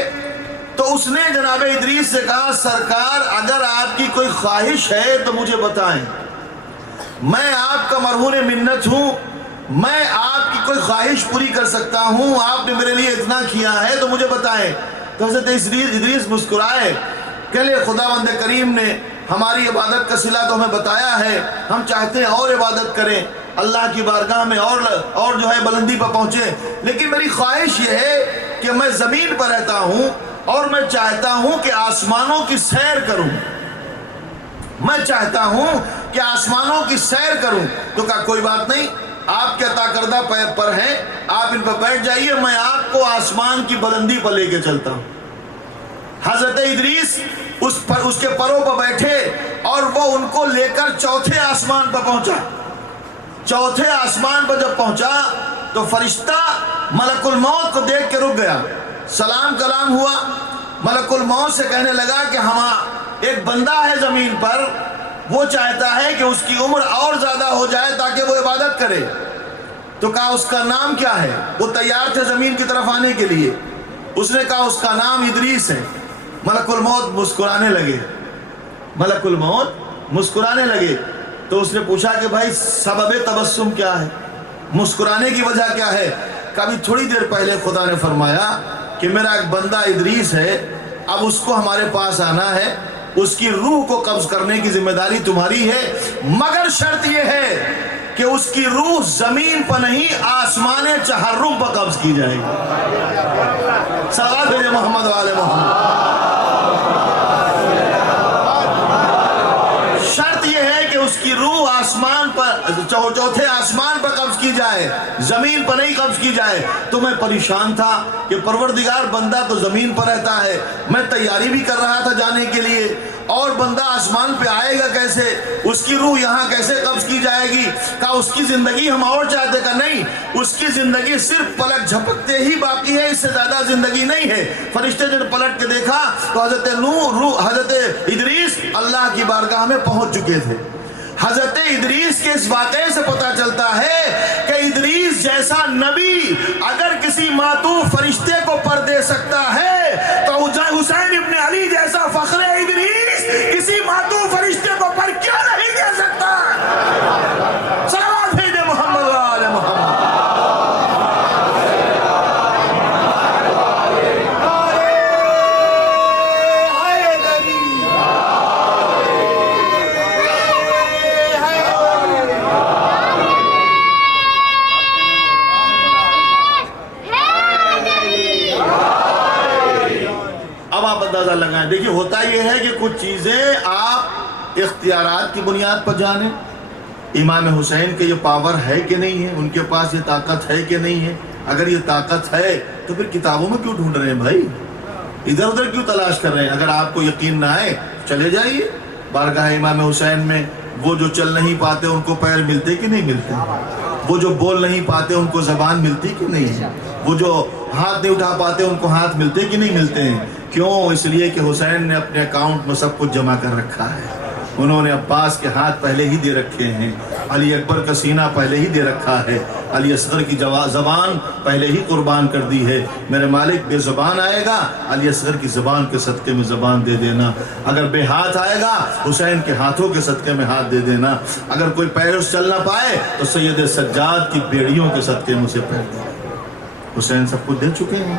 تو اس نے جناب ادریس سے کہا، سرکار اگر آپ کی کوئی خواہش ہے تو مجھے بتائیں، میں آپ کا مرہون منت ہوں، میں آپ کی کوئی خواہش پوری کر سکتا ہوں، آپ نے میرے لیے اتنا کیا ہے تو مجھے بتائیں۔ تو حضرت ادریس مسکرائے، کہ خداوند کریم نے ہماری عبادت کا صلہ تو ہمیں بتایا ہے، ہم چاہتے ہیں اور عبادت کریں، اللہ کی بارگاہ میں اور جو ہے بلندی پر پہنچے، لیکن میری خواہش یہ ہے کہ میں زمین پر رہتا ہوں اور میں چاہتا ہوں کہ آسمانوں کی سیر کروں، میں چاہتا ہوں کہ آسمانوں کی سیر کروں۔ تو کہا کوئی بات نہیں، آپ کے عطا کردہ پر ہیں، آپ ان پر بیٹھ جائیے، میں آپ کو آسمان کی بلندی پر لے کے چلتا ہوں۔ حضرت ادریس اس کے پروں پر بیٹھے اور وہ ان کو لے کر چوتھے آسمان پر پہنچا۔ چوتھے آسمان پر جب پہنچا تو فرشتہ ملک الموت کو دیکھ کے رک گیا، سلام کلام ہوا، ملک الموت سے کہنے لگا کہ ایک بندہ ہے زمین پر، وہ چاہتا ہے کہ اس کی عمر اور زیادہ ہو جائے تاکہ وہ عبادت کرے۔ تو کہا اس کا نام کیا ہے؟ وہ تیار تھے زمین کی طرف آنے کے لیے، اس نے کہا اس کا نام ادریس ہے۔ ملک الموت مسکرانے لگے، ملک الموت مسکرانے لگے، تو اس نے پوچھا کہ بھائی سبب تبسم کیا ہے، مسکرانے کی وجہ کیا ہے؟ کبھی تھوڑی دیر پہلے خدا نے فرمایا کہ میرا ایک بندہ ادریس ہے، اب اس کو ہمارے پاس آنا ہے، اس کی روح کو قبض کرنے کی ذمہ داری تمہاری ہے، مگر شرط یہ ہے کہ اس کی روح زمین پر نہیں آسمان چہرم پر قبض کی جائے گی۔ صلوات بھیجے محمد والے محمد۔ شرط یہ ہے کہ اس کی روح آسمان پر چوتھے آسمان پر قبض کی جائے، زمین پر نہیں قبض کی جائے۔ تو میں پریشان تھا کہ پروردگار بندہ تو زمین پر رہتا ہے، میں تیاری بھی کر رہا تھا جانے کے لیے، اور بندہ آسمان پہ آئے گا کیسے، اس کی روح یہاں کیسے قبض کی جائے گی؟ کہا اس کی زندگی ہم اور چاہتے، کہ نہیں، اس کی زندگی صرف پلک جھپکتے ہی باقی ہے، اس سے زیادہ زندگی نہیں ہے۔ فرشتے جب پلٹ کے دیکھا تو حضرت ادریس اللہ کی بارگاہ میں پہنچ چکے تھے۔ حضرت ادریس کے اس واقعے سے پتہ چلتا ہے کہ ادریس جیسا نبی اگر کسی معطوف فرشتے کو پر دے سکتا ہے تو حسین ابن علی جیسا فخر ادریس کسی معطوف فرشتے کو پر کیوں نہیں دے سکتا؟ صلوات بھیجے محمد و آل محمد۔ لگائیں، دیکھیے ہوتا یہ ہے کہ کچھ چیزیں آپ اختیارات کی بنیاد پر جانیں۔ امام حسین کے یہ پاور ہے کہ نہیں ہے، ان کے پاس یہ طاقت ہے کہ نہیں ہے؟ اگر یہ طاقت ہے تو پھر کتابوں میں کیوں ڈھونڈ رہے ہیں بھائی، ادھر ادھر کیوں تلاش کر رہے ہیں؟ اگر آپ کو یقین نہ آئے چلے جائیے بارگاہ امام حسین میں۔ وہ جو چل نہیں پاتے ان کو پیر ملتے کہ نہیں ملتے؟ وہ جو بول نہیں پاتے ان کو زبان ملتی کہ نہیں؟ وہ جو ہاتھ نہیں اٹھا پاتے ان کو ہاتھ ملتے کہ نہیں ملتے ہیں؟ کیوں؟ اس لیے کہ حسین نے اپنے اکاؤنٹ میں سب کچھ جمع کر رکھا ہے۔ انہوں نے عباس کے ہاتھ پہلے ہی دے رکھے ہیں، علی اکبر کا سینہ پہلے ہی دے رکھا ہے، علی اصغر کی زبان پہلے ہی قربان کر دی ہے۔ میرے مالک بے زبان آئے گا، علی اصغر کی زبان کے صدقے میں زبان دے دینا۔ اگر بے ہاتھ آئے گا، حسین کے ہاتھوں کے صدقے میں ہاتھ دے دینا۔ اگر کوئی پیر چل نہ پائے تو سید سجاد کی بیڑیوں کے صدقے میں اسے پیر دے دینا۔ حسین سب کچھ دے چکے ہیں،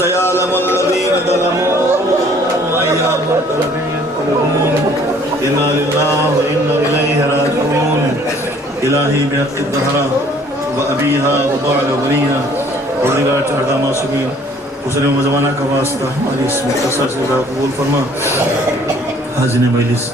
سيعلم الذين ظلموا أي منقلب ينقلبون إنا لله وإنا إليه راجعون إلهي بحق الدهر وأبيها وبعل وبنيها ورغات أقام سبيل حسن و زمانہ کا واسطہ ہماری اس مختصر سے قبول فرما. حاضرین مجلس